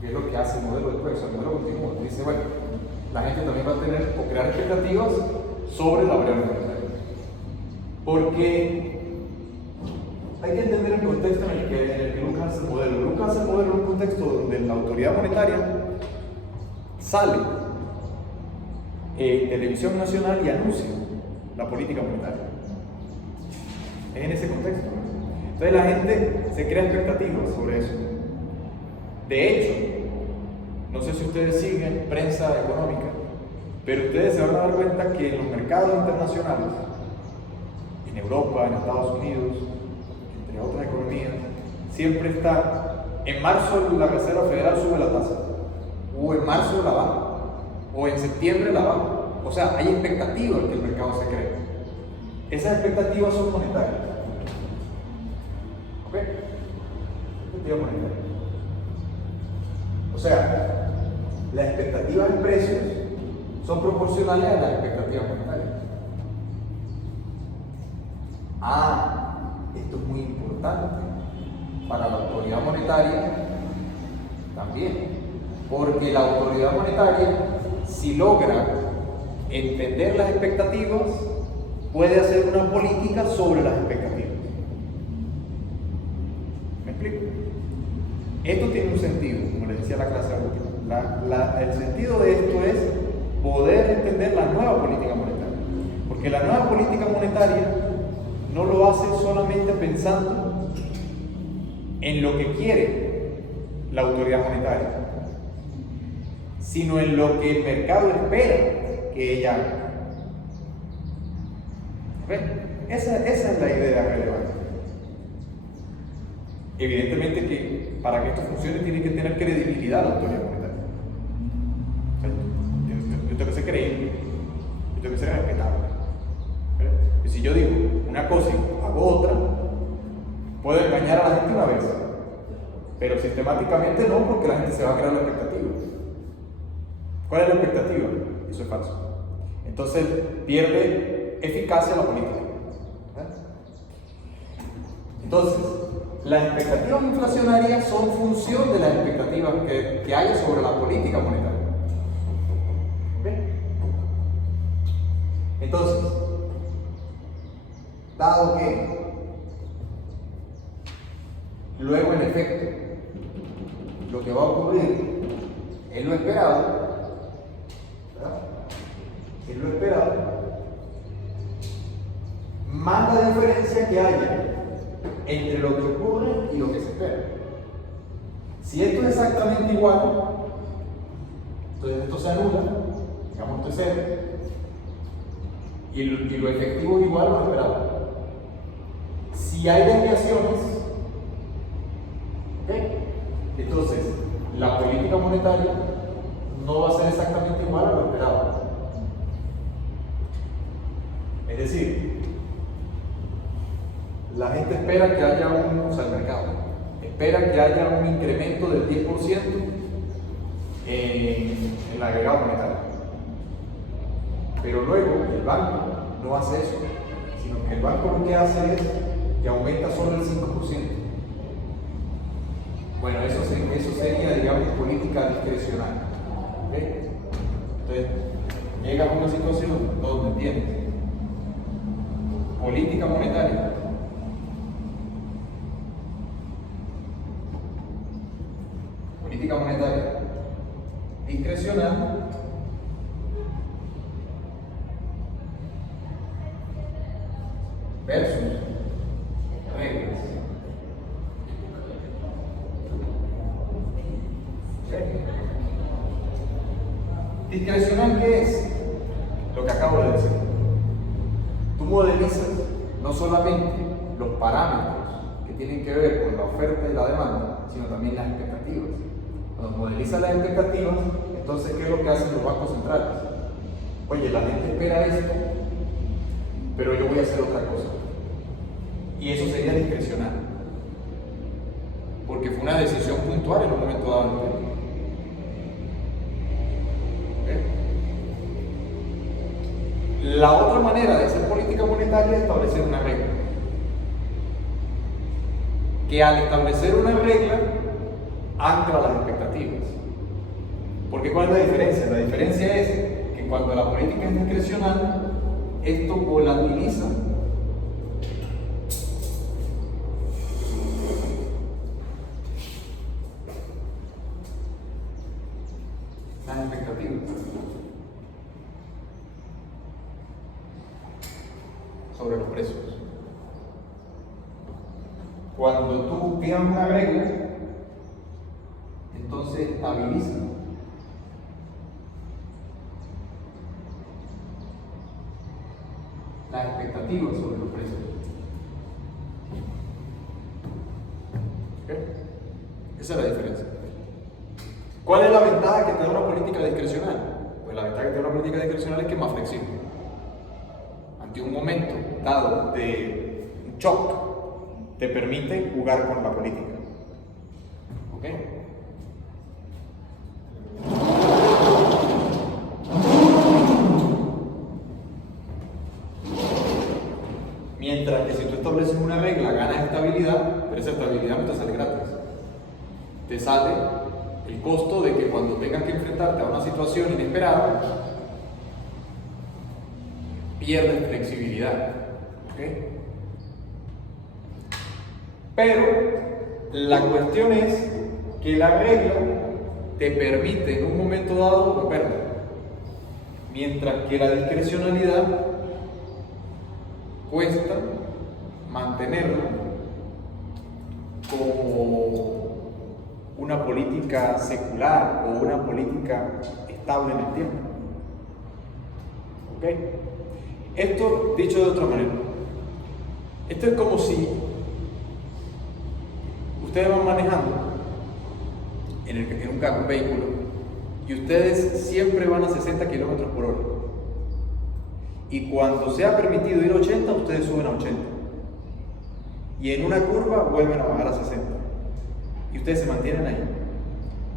que es lo que hace el modelo después, el modelo continúa. Dice, bueno, la gente también va a tener o crear expectativas sobre la variable monetaria. Porque hay que entender el contexto en el que Lucas hace el modelo. Lucas hace el modelo en un contexto donde la autoridad monetaria sale en televisión nacional y anuncia la política monetaria. Es en ese contexto. Entonces la gente se crea expectativas sobre eso. De hecho, no sé si ustedes siguen prensa económica, pero ustedes se van a dar cuenta que en los mercados internacionales, en Europa, en Estados Unidos, entre otras economías, siempre está, en marzo la Reserva Federal sube la tasa, o en marzo la baja, o en septiembre la baja. O sea, hay expectativas que el mercado se cree. Esas expectativas son monetarias. ¿Ok? Expectativa monetaria. O sea, las expectativas en precios son proporcionales a las expectativas monetarias. Esto es muy importante para la autoridad monetaria también, porque la autoridad monetaria, si logra entender las expectativas, puede hacer una política sobre las expectativas. ¿Me explico? Esto tiene un sentido, como les decía la clase última. El sentido de esto es poder entender la nueva política monetaria. Porque la nueva política monetaria no lo hace solamente pensando en lo que quiere la autoridad monetaria, sino en lo que el mercado espera que ella haga. ¿Ven? Esa es la idea relevante. Evidentemente que para que esto funcione tiene que tener credibilidad la autoridad monetaria. O sea, yo tengo que ser creíble, yo tengo que ser respetable. Y si yo digo una cosa y hago otra, puedo engañar a la gente una vez, pero sistemáticamente no, porque la gente se va a crear la expectativa. ¿Cuál es la expectativa? Eso es falso. Entonces pierde eficacia la política. Entonces, las expectativas inflacionarias son función de las expectativas que haya sobre la política monetaria. Entonces, dado que luego en efecto lo que va a ocurrir es lo esperado, ¿verdad? Es lo esperado, más la diferencia que haya entre lo que ocurre y lo que se espera. Si esto es exactamente igual, entonces esto se anula, digamos esto es cero, y lo efectivo es igual a lo esperado. Si hay desviaciones, ¿okay? Entonces la política monetaria no va a ser exactamente igual a lo esperado. Es decir, la gente espera que haya el mercado espera que haya un incremento del 10% en el agregado monetario. Pero luego el banco no hace eso, sino que el banco lo que hace es que aumenta solo el 5%. Bueno, eso sería, digamos, política discrecional. ¿Okay? Entonces, llegas a una situación donde tienes política monetaria discrecional versus reglas. Discrecional, ¿qué es? Lo que acabo de decir. Tú modelizas no solamente los parámetros que tienen que ver con la oferta y la demanda, sino también las expectativas. Cuando modelizas las expectativas, entonces, ¿qué es lo que hacen los bancos centrales? Oye, la gente espera esto, pero yo voy a hacer otra cosa. Y eso sería discrecional, porque fue una decisión puntual en un momento dado. ¿Okay? La otra manera de hacer política monetaria es establecer una regla. Que al establecer una regla, ancla las expectativas. Porque ¿cuál es la diferencia? La diferencia es que cuando la política es discrecional, esto volatiliza las expectativas sobre los precios. Cuando tú tienes una regla, entonces estabiliza las expectativas sobre los precios. ¿Okay? Esa es la diferencia. ¿Cuál es la ventaja que te da una política discrecional? Pues la ventaja que te da una política discrecional es que es más flexible. Ante un momento dado de un shock, te permite jugar con la política. ¿Ok? Mientras que si tú estableces una regla, ganas estabilidad, pero esa estabilidad no te sale gratis. Te sale el costo de que cuando tengas que enfrentarte a una situación inesperada, pierdes flexibilidad. ¿Ok? Pero la cuestión es que la regla te permite en un momento dado romperla, mientras que la discrecionalidad cuesta mantenerla como una política secular o una política estable en el tiempo. ¿Ok? Esto, dicho de otra manera, esto es como si ustedes van manejando en un carro, un vehículo, y ustedes siempre van a 60 kilómetros por hora. Y cuando sea permitido ir a 80, ustedes suben a 80. Y en una curva vuelven a bajar a 60. Y ustedes se mantienen ahí.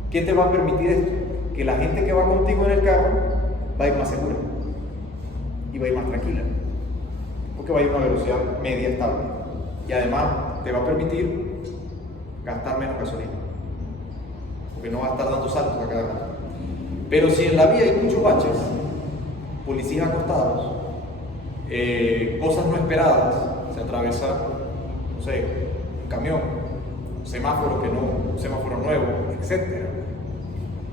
¿Qué te va a permitir esto? Que la gente que va contigo en el carro va a ir más segura. Y va a ir más tranquila. Porque va a ir a una velocidad media estable. Y además te va a permitir gastar menos gasolina. Porque no va a estar dando saltos a cada rato. Pero si en la vía hay muchos baches, policías acostados, cosas no esperadas, se atraviesa, no sé, un camión, un semáforo nuevo, etc.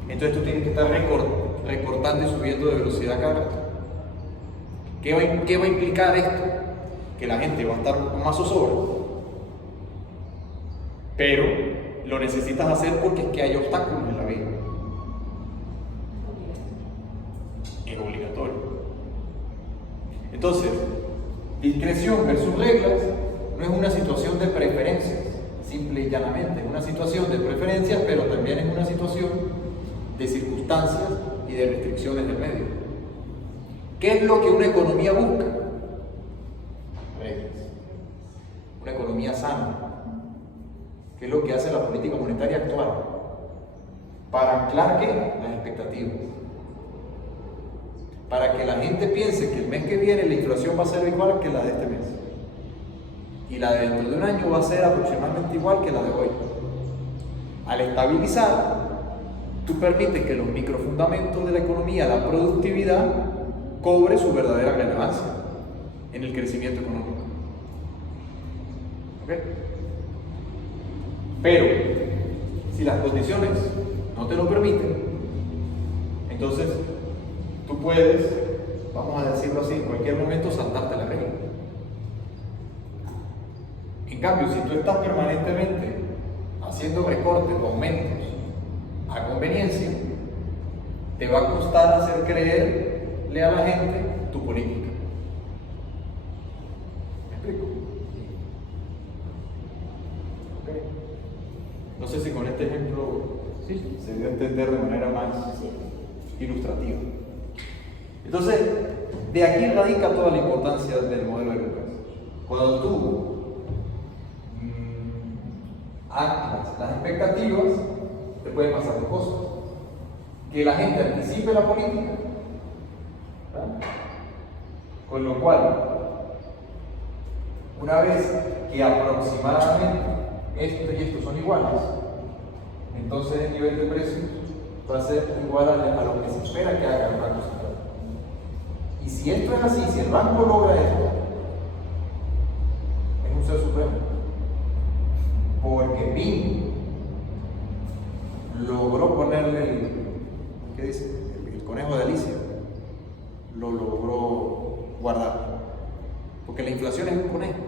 Entonces tú tienes que estar recortando y subiendo de velocidad cada rato. ¿Qué va a implicar esto? Que la gente va a estar con más zozobra, pero lo necesitas hacer porque es que hay obstáculos en la vida. Es obligatorio. Entonces, discreción versus reglas no es una situación de preferencias, simple y llanamente. Es una situación de preferencias, pero también es una situación de circunstancias y de restricciones del medio. ¿Qué es lo que una economía busca? Reglas. Una economía sana. ¿Qué es lo que hace la política monetaria actual? Para anclar, ¿qué? Las expectativas. Para que la gente piense que el mes que viene la inflación va a ser igual que la de este mes. Y la de dentro de un año va a ser aproximadamente igual que la de hoy. Al estabilizar, tú permites que los microfundamentos de la economía, la productividad, cobre su verdadera relevancia en el crecimiento económico. ¿Ok? Pero, si las condiciones no te lo permiten, entonces tú puedes, vamos a decirlo así, en cualquier momento saltarte la regla. En cambio, si tú estás permanentemente haciendo recortes o aumentos a conveniencia, te va a costar hacer creerle a la gente tu política. ¿Me explico? Okay. No sé si con este ejemplo se dio a entender de manera más ilustrativa. Entonces, de aquí radica toda la importancia del modelo de Lucas. Cuando tú anclas las expectativas, te pueden pasar dos cosas. Que la gente anticipe la política, ¿verdad? Con lo cual, una vez que aproximadamente esto y esto son iguales, entonces el nivel de precios va a ser igual a lo que se espera que haga el Banco Central. Y si esto es así, si el banco logra esto, es un ser supremo. Porque PIN logró ponerle ¿qué dice? El conejo de Alicia. Lo logró guardar. Porque la inflación es un conejo.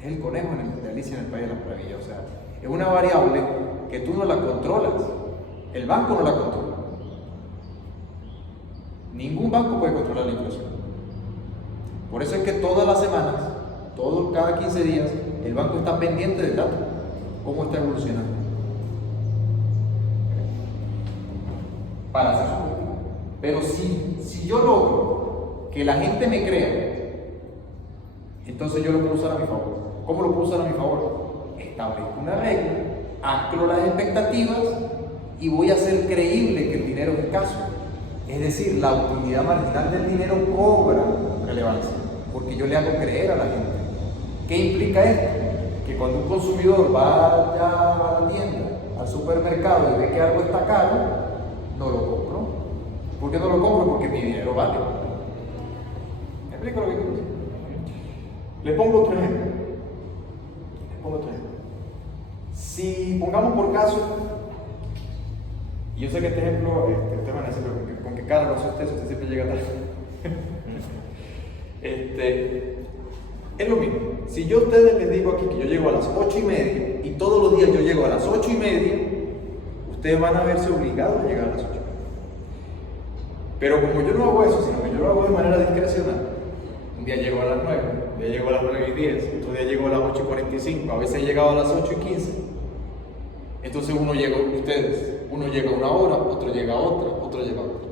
Es el conejo de Alicia en el País de las Maravillas. O sea, es una variable que tú no la controlas. El banco no la controla. Ningún banco puede controlar la inflación. Por eso es que todas las semanas, cada 15 días, el banco está pendiente del dato, cómo está evolucionando. Para hacer su política. Pero si yo logro que la gente me crea, entonces yo lo puedo usar a mi favor. ¿Cómo lo puedo usar a mi favor? Establezco una regla, anclo las expectativas y voy a hacer creíble que el dinero es escaso. Es decir, la utilidad marginal del dinero cobra relevancia, porque yo le hago creer a la gente. ¿Qué implica esto? Que cuando un consumidor va ya a la tienda, al supermercado y ve que algo está caro, no lo compro. ¿Por qué no lo compro? Porque mi dinero vale. ¿Me explico lo que quiero decir? Les pongo otro ejemplo. Si pongamos por caso, y yo sé que este ejemplo, ustedes van a decir, ¿con qué cara lo hace usted siempre llega tarde? Es lo mismo. Si yo a ustedes les digo aquí que yo llego a las 8:30 y todos los días yo llego a las 8:30, ustedes van a verse obligados a llegar a las 8:30. Pero como yo no hago eso, sino que yo lo hago de manera discrecional, un día llego a las 9, un día llego a las 9:10, otro día llego a las 8:45, a veces he llegado a las 8:15. Entonces uno llega a una hora, otro llega a otra, otro llega a otra.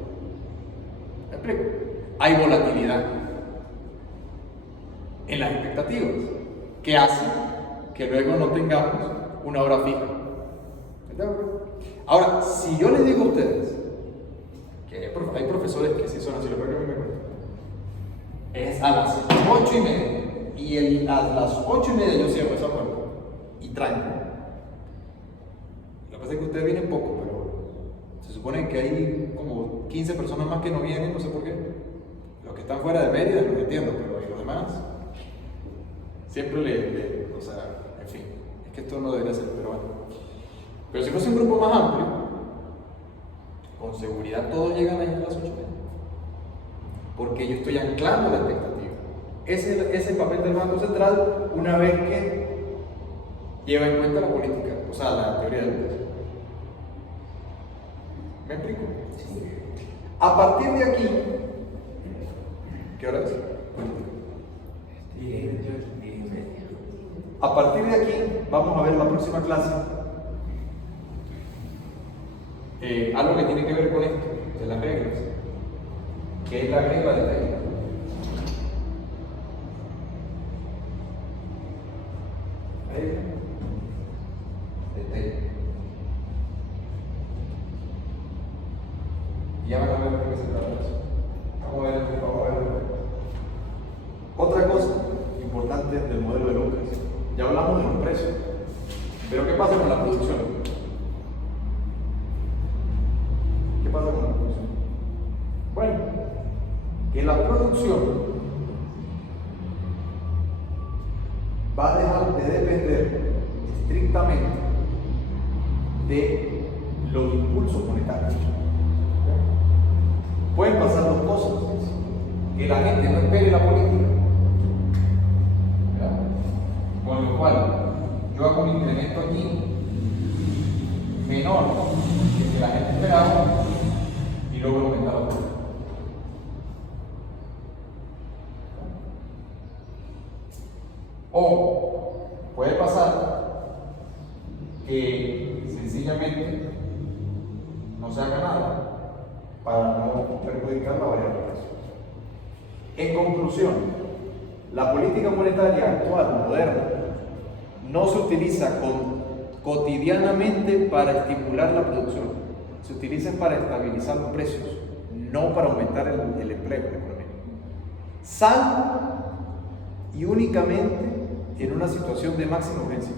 ¿Me explico? Hay volatilidad en las expectativas que hace que luego no tengamos una hora fija. Ahora, si yo les digo a ustedes que hay profesores que sí son así, lo que me cuentan, es a las 8:30 y a las 8:30 yo cierro esa puerta y tranco. Lo que pasa es que ustedes vienen poco, pero se supone que hay como 15 personas más que no vienen, no sé por qué. Los que están fuera de Mérida los entiendo, pero ¿y los demás? Siempre o sea, en fin, es que esto no debería ser, pero bueno. Pero si fuese un grupo más amplio, con seguridad todos llegan ahí a las 8:30. Porque yo estoy anclando la expectativa. Ese es el papel del Banco Central una vez que lleva en cuenta la política, o sea, la teoría del peso. ¿Me explico? Sí. A partir de aquí, ¿qué hora es? 10:30. A partir de aquí, vamos a ver la próxima clase. Algo que tiene que ver con esto, de las reglas, que es la regla de Taylor. Y ya van a ver de qué se trata eso. Vamos a ver. Otra cosa importante del modelo de Lucas. Ya hablamos de los precios. Pero ¿qué pasa con la producción? ¿Qué pasa con la producción? Bueno, que la producción va a dejar de depender estrictamente de los impulsos monetarios. Pueden pasar dos cosas: que la gente no espere la política, ¿verdad? Con lo cual yo hago un incremento aquí menor que el que la gente esperaba y luego aumentar la política. O puede pasar que sencillamente no se haga nada para no perjudicar la variable de precios. En conclusión, la política monetaria actual, moderna, no se utiliza cotidianamente para estimular la producción, se utiliza para estabilizar los precios, no para aumentar el empleo en la economía. Salvo y únicamente en una situación de máxima urgencia.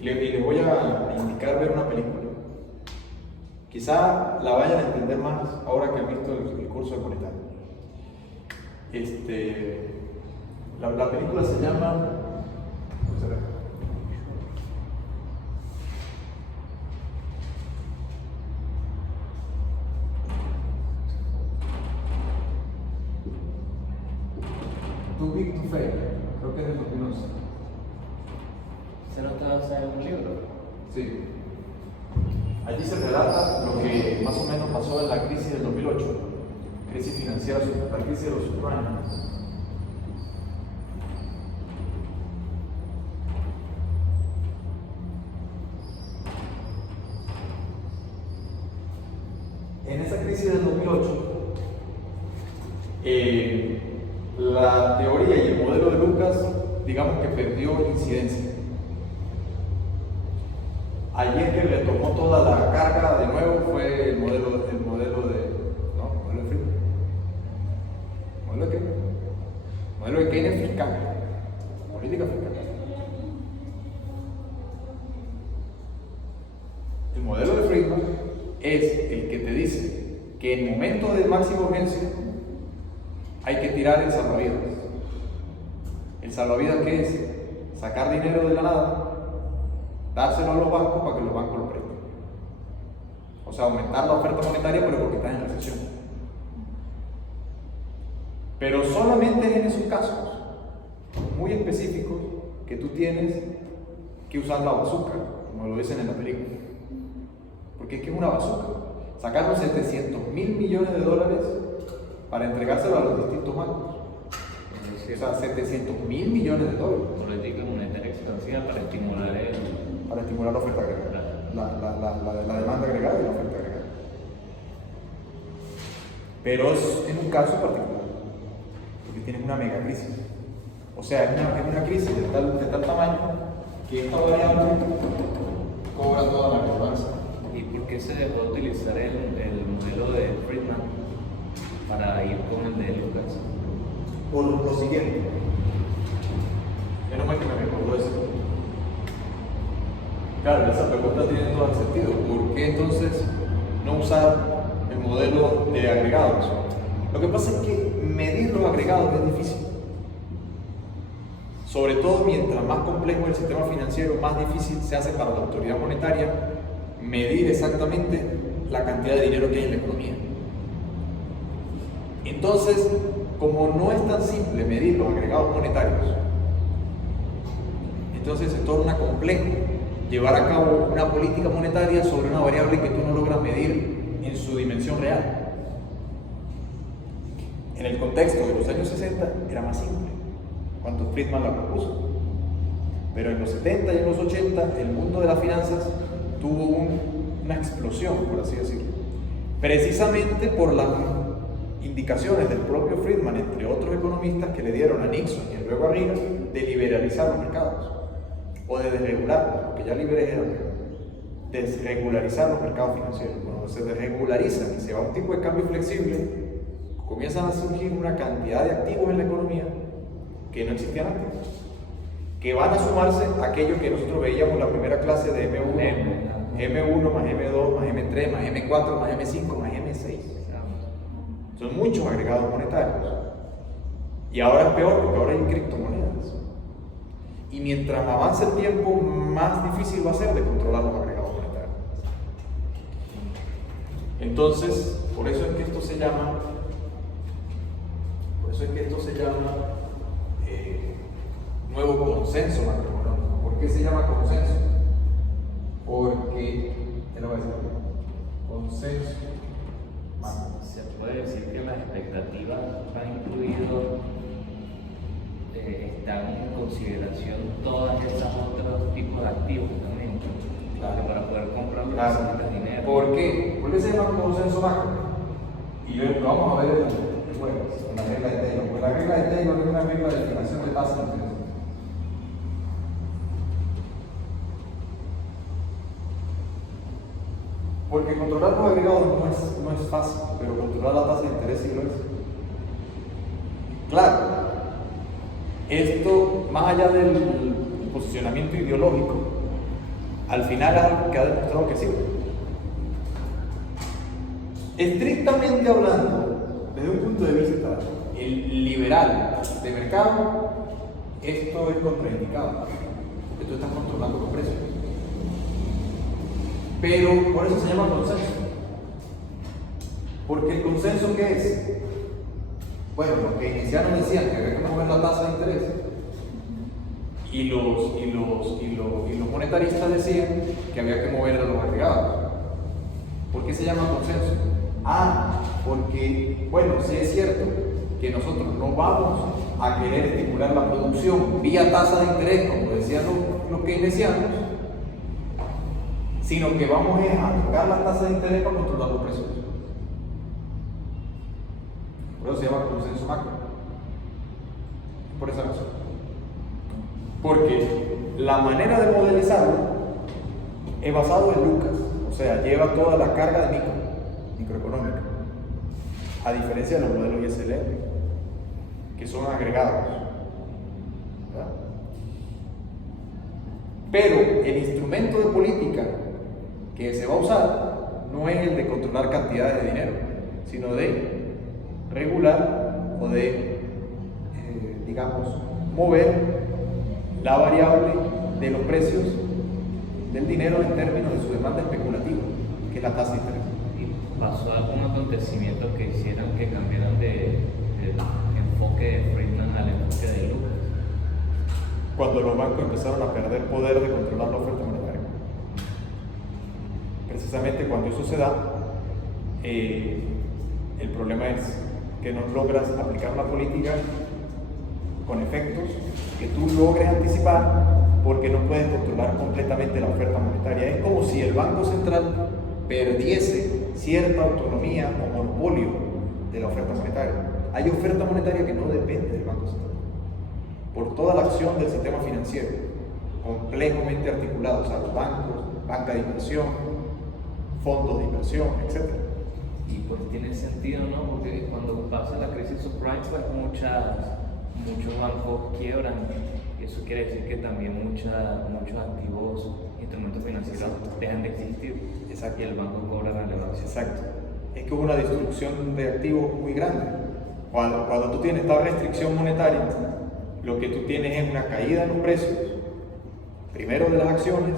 Y les voy a indicar ver una película. Quizá la vayan a entender más ahora que han visto el curso de monetario. La película se llama Too Big to Fail. Creo que es del 2011. ¿Se no está basado en un libro? Sí. Allí se relata lo que más o menos pasó en la crisis del 2008, crisis financiera, la crisis de los subprimes. En esa crisis del 2008, la teoría y el modelo de Lucas, digamos que perdió incidencia. Allí es que retomó toda la carga de nuevo fue el modelo de Friedman. ¿Modelo de qué? Modelo de Keynes fiscal, política fiscal. El modelo de Friedman es el que te dice que en momentos de máxima urgencia hay que tirar el salvavidas. ¿El salvavidas qué es? Sacar dinero de la nada, dárselo a los bancos para que los bancos lo presten. O sea, aumentar la oferta monetaria, pero porque estás en recesión. Pero solamente es en esos casos muy específicos que tú tienes que usar la bazooka, como lo dicen en la película. Porque es que es una bazooka. Sacaron 700.000 millones de dólares para entregárselo a los distintos bancos. O sea, 700.000 millones de dólares. Política monetaria expansiva para estimular la oferta agregada. La demanda agregada y la oferta agregada. Pero es en un caso particular, porque tienes una mega crisis. O sea, es una crisis de tal tamaño que esta variable cobra toda la relevancia. ¿Y por qué se dejó de utilizar el modelo de Friedman para ir con el de Lucas? Por lo siguiente, menos mal que me recordó eso. Claro, esa pregunta tiene todo el sentido. ¿Por qué entonces no usar el modelo de agregados? Lo que pasa es que medir los agregados es difícil. Sobre todo mientras más complejo es el sistema financiero, más difícil se hace para la autoridad monetaria medir exactamente la cantidad de dinero que hay en la economía. Entonces, como no es tan simple medir los agregados monetarios, entonces se torna complejo llevar a cabo una política monetaria sobre una variable que tú no logras medir en su dimensión real. En el contexto de los años 60 era más simple, cuando Friedman la propuso. Pero en los 70 y en los 80 el mundo de las finanzas tuvo una explosión, por así decirlo. Precisamente por las indicaciones del propio Friedman, entre otros economistas, que le dieron a Nixon y luego a Reagan de liberalizar los mercados, o de desregularlos, porque ya liberé era desregularizar los mercados financieros. Cuando se desregularizan y se va a un tipo de cambio flexible, comienzan a surgir una cantidad de activos en la economía que no existían antes, que van a sumarse a aquello que nosotros veíamos en la primera clase de M1 más M2 más M3 más M4 más M5 más M6. Son muchos agregados monetarios. Y ahora es peor porque ahora hay criptomonedas. Y mientras avance el tiempo, más difícil va a ser de controlar los agregados monetarios. Entonces, por eso es que esto se llama nuevo consenso macroeconómico. ¿Por qué se llama consenso? Porque, ¿qué le voy a decir? Consenso macroeconómico. Se puede decir que las expectativas han incluido, están en consideración todas esas otros tipos de activos también. Claro. Para poder comprar necesitas dinero. ¿Por qué? ¿Por qué se llama consenso macro? Y lo vamos a ver después, con la regla de Taylor. Porque la regla de Taylor es una regla de fijación de tasa de interés. Porque controlar los agregados no es fácil, pero controlar la tasa de interés sí lo es. Claro, esto, más allá del posicionamiento ideológico, al final es algo que ha demostrado que sirve. Estrictamente hablando, desde un punto de vista liberal de mercado, esto es contraindicado, porque tú estás controlando los precios. Pero por eso se llama consenso. Porque el consenso, ¿qué es? Bueno, los keynesianos decían que había que mover la tasa de interés. Y los monetaristas decían que había que mover a los agregados. ¿Por qué se llama consenso? Porque, bueno, sí es cierto que nosotros no vamos a querer estimular la producción vía tasa de interés, como decían los keynesianos, sino que vamos a tocar las tasas de interés para controlar los precios. Por eso se llama consenso macro. Por esa razón. Porque la manera de modelizarlo es basado en Lucas, o sea, lleva toda la carga de microeconómica, a diferencia de los modelos ISLR, que son agregados. ¿Verdad? Pero el instrumento de política que se va a usar no es el de controlar cantidades de dinero, sino de regular o de, digamos, mover la variable de los precios del dinero en términos de su demanda especulativa, que es la tasa de interés. ¿Y pasó algún acontecimiento que hicieran que cambiaran del enfoque de Friedman al enfoque de Lucas? Cuando los bancos empezaron a perder poder de controlar la oferta monetaria. Precisamente cuando eso se da, el problema es que no logras aplicar una política con efectos que tú logres anticipar, porque no puedes controlar completamente la oferta monetaria. Es como si el Banco Central perdiese cierta autonomía o monopolio de la oferta monetaria. Hay oferta monetaria que no depende del Banco Central, por toda la acción del sistema financiero, complejamente articulado, o sea, los bancos, banca de inversión, fondos de inversión, etc. Y pues tiene sentido, ¿no? Porque cuando pasa la crisis subprime, pues muchos bancos quiebran. Y eso quiere decir que también muchos activos, instrumentos financieros dejan de existir. Exacto. Y el banco cobra relevancia. Exacto. Es que hubo una destrucción de activos muy grande. Cuando tú tienes esta restricción monetaria, lo que tú tienes es una caída en los precios, primero de las acciones,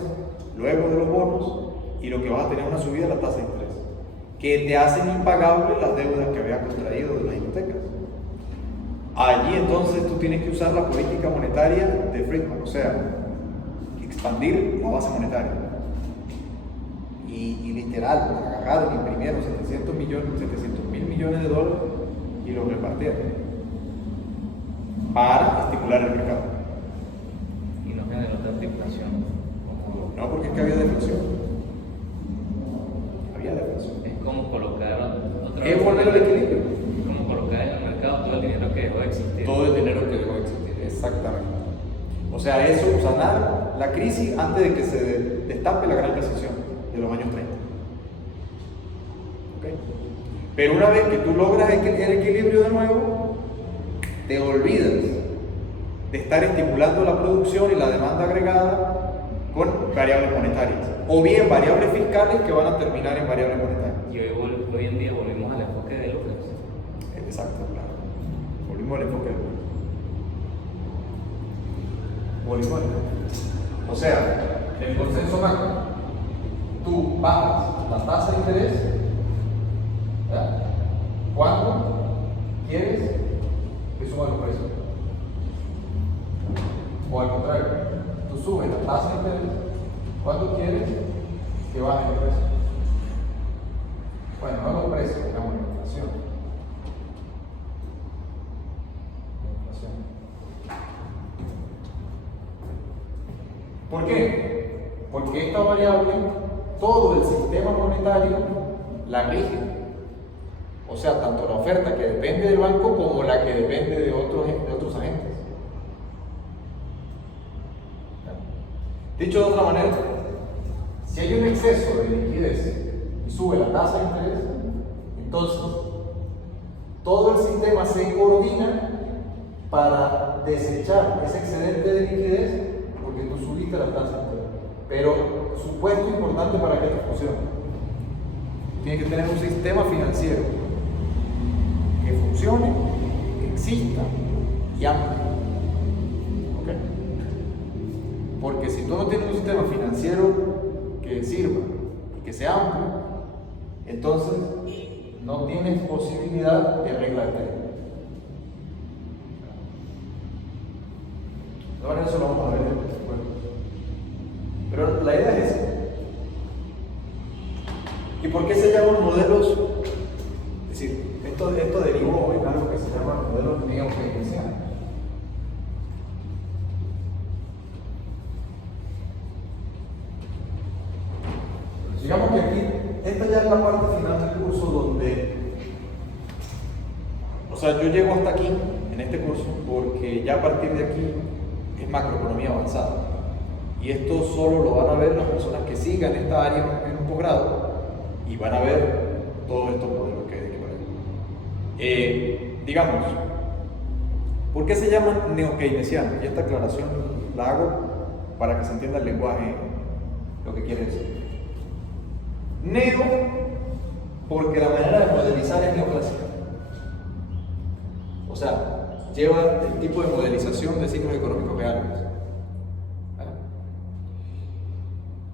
luego de los bonos, y lo que vas a tener es una subida de la tasa de interés, que te hacen impagables las deudas que habías contraído de las hipotecas. Allí entonces tú tienes que usar la política monetaria de Friedman, o sea, expandir la base monetaria. Y literal, pues, agarraron, imprimieron 700 mil millones de dólares y los repartieron para estimular el mercado. Y no generó tanta inflación. No, porque es que había deflación. Había deflación. Es como colocar otra Es volver al equilibrio. Es como colocar en el mercado todo el dinero que dejó de existir. Todo el dinero que dejó de existir, exactamente. O sea, eso, sanar la crisis antes de que se destape la gran recesión de los años 30. ¿Okay? Pero una vez que tú logras el equilibrio de nuevo, te olvidas de estar estimulando la producción y la demanda agregada con variables monetarias, o bien variables fiscales que van a terminar en variables monetarias. Y hoy en día volvimos al enfoque de Lucas. Exacto, claro. Volvimos al enfoque de Lucas. Volvimos al enfoque. O sea, el consenso macro, tú bajas la tasa de interés, ¿verdad? ¿Cuándo quieres que suban los precios? O al contrario, tú subes la tasa de interés, ¿cuándo quieres que bajen los precios? Bueno, no los precios, digamos la inflación. ¿Por qué? Porque esta variable, todo el sistema monetario la rige. O sea, tanto la oferta que depende del banco como la que depende de otros agentes. Dicho de otra manera, si hay un exceso de liquidez y sube la tasa de interés, entonces todo el sistema se coordina para desechar ese excedente de liquidez porque tú subiste la tasa de interés. Pero supuesto importante para que esto funcione, tienes que tener un sistema financiero que funcione, que exista y amplio. ¿Okay? Porque si tú no tienes un sistema financiero que sirva y que sea amplio, entonces no tienes posibilidad de arreglarte. Ahora eso lo vamos a ver después. Pero la idea es esa. ¿Y por qué se llaman modelos? Es decir, esto derivó en algo que se llama modelos neo-keynesianos. Digamos que aquí, esta ya es la parte final del curso donde, o sea, yo llego hasta aquí en este curso porque ya a partir de aquí es macroeconomía avanzada. Y esto solo lo van a ver las personas que sigan esta área en un posgrado y van a ver todos estos modelos que hay aquí por ahí. Digamos, ¿por qué se llaman neo-keynesianos? Y esta aclaración la hago para que se entienda el lenguaje, lo que quiere decir. Neo, porque la manera de modelizar es neoclásica. O sea, lleva el tipo de modelización de ciclos económicos reales. ¿Vale?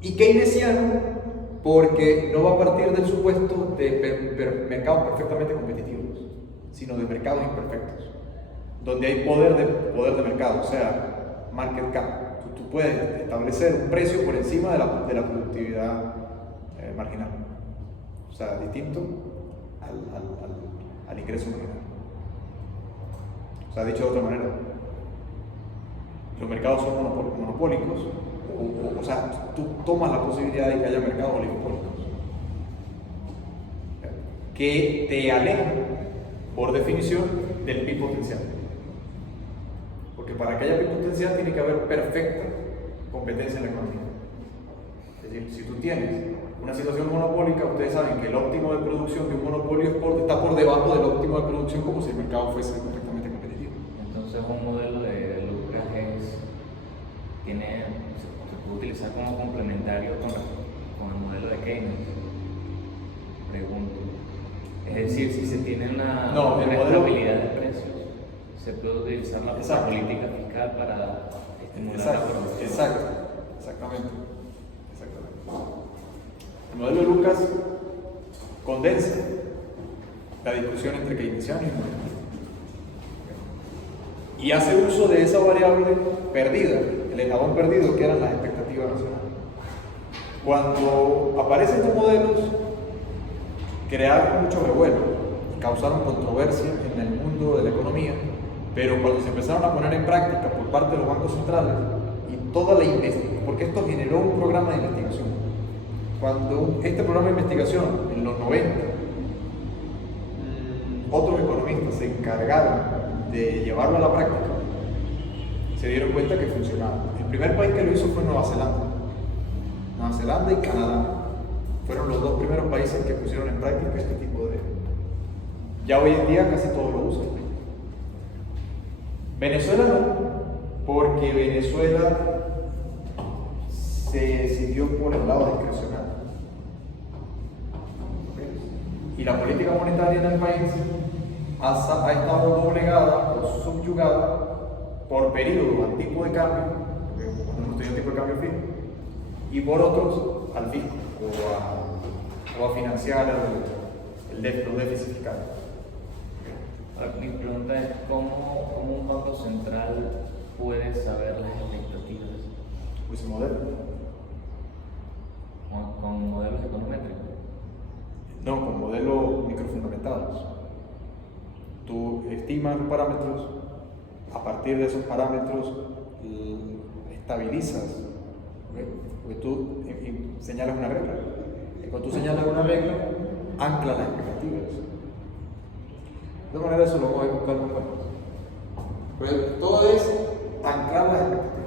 Y keynesiano, porque no va a partir del supuesto de mercados perfectamente competitivos, sino de mercados imperfectos, donde hay poder de mercado, o sea, market cap. Tú puedes establecer un precio por encima de la productividad marginal, o sea, distinto al ingreso marginal. O sea, dicho de otra manera, los mercados son monopólicos, o sea, tú tomas la posibilidad de que haya mercados oligopólicos que te alejan, por definición, del PIB potencial. Porque para que haya PIB potencial tiene que haber perfecta competencia en la economía. Es decir, si tú tienes una situación monopólica, ustedes saben que el óptimo de producción de un monopolio está por debajo del óptimo de producción, como si el mercado fuese perfectamente competitivo. Entonces un modelo de Lucas se puede utilizar como complementario con el modelo de Keynes. Pregunto. Es decir, si se tiene una estabilidad de precios, se puede utilizar la política fiscal para estimular la producción. Exactamente. El modelo de Lucas condensa la discusión entre keynesiano y monetario y hace uso de esa variable perdida, el eslabón perdido que eran las expectativas nacionales. Cuando aparecen estos modelos, crearon mucho revuelo y causaron controversia en el mundo de la economía, pero cuando se empezaron a poner en práctica por parte de los bancos centrales y toda la investigación, porque esto generó un programa de investigación. Cuando este programa de investigación, en los 90, otros economistas se encargaron de llevarlo a la práctica, se dieron cuenta que funcionaba. El primer país que lo hizo fue Nueva Zelanda. Nueva Zelanda y Canadá fueron los dos primeros países que pusieron en práctica este tipo de... Ya hoy en día casi todos lo usan. Venezuela no, porque Venezuela se decidió por el lado discrecional. Y la política monetaria en el país ha estado doblegada o subyugada por periodos al tipo de cambio, porque no tenía tipo de cambio fijo, y por otros al fisco o a financiar los déficits fiscales. Ahora, mi pregunta es, ¿cómo un banco central puede saber las expectativas? Pues el modelo. ¿Con modelos econométricos? No, con modelos microfundamentados. Tú estimas los parámetros, a partir de esos parámetros estabilizas, ¿okay? Porque tú señalas una regla. Y cuando tú señalas una regla, anclas las expectativas. De todas maneras, eso lo vamos a buscar después. Pero todo es anclar las expectativas.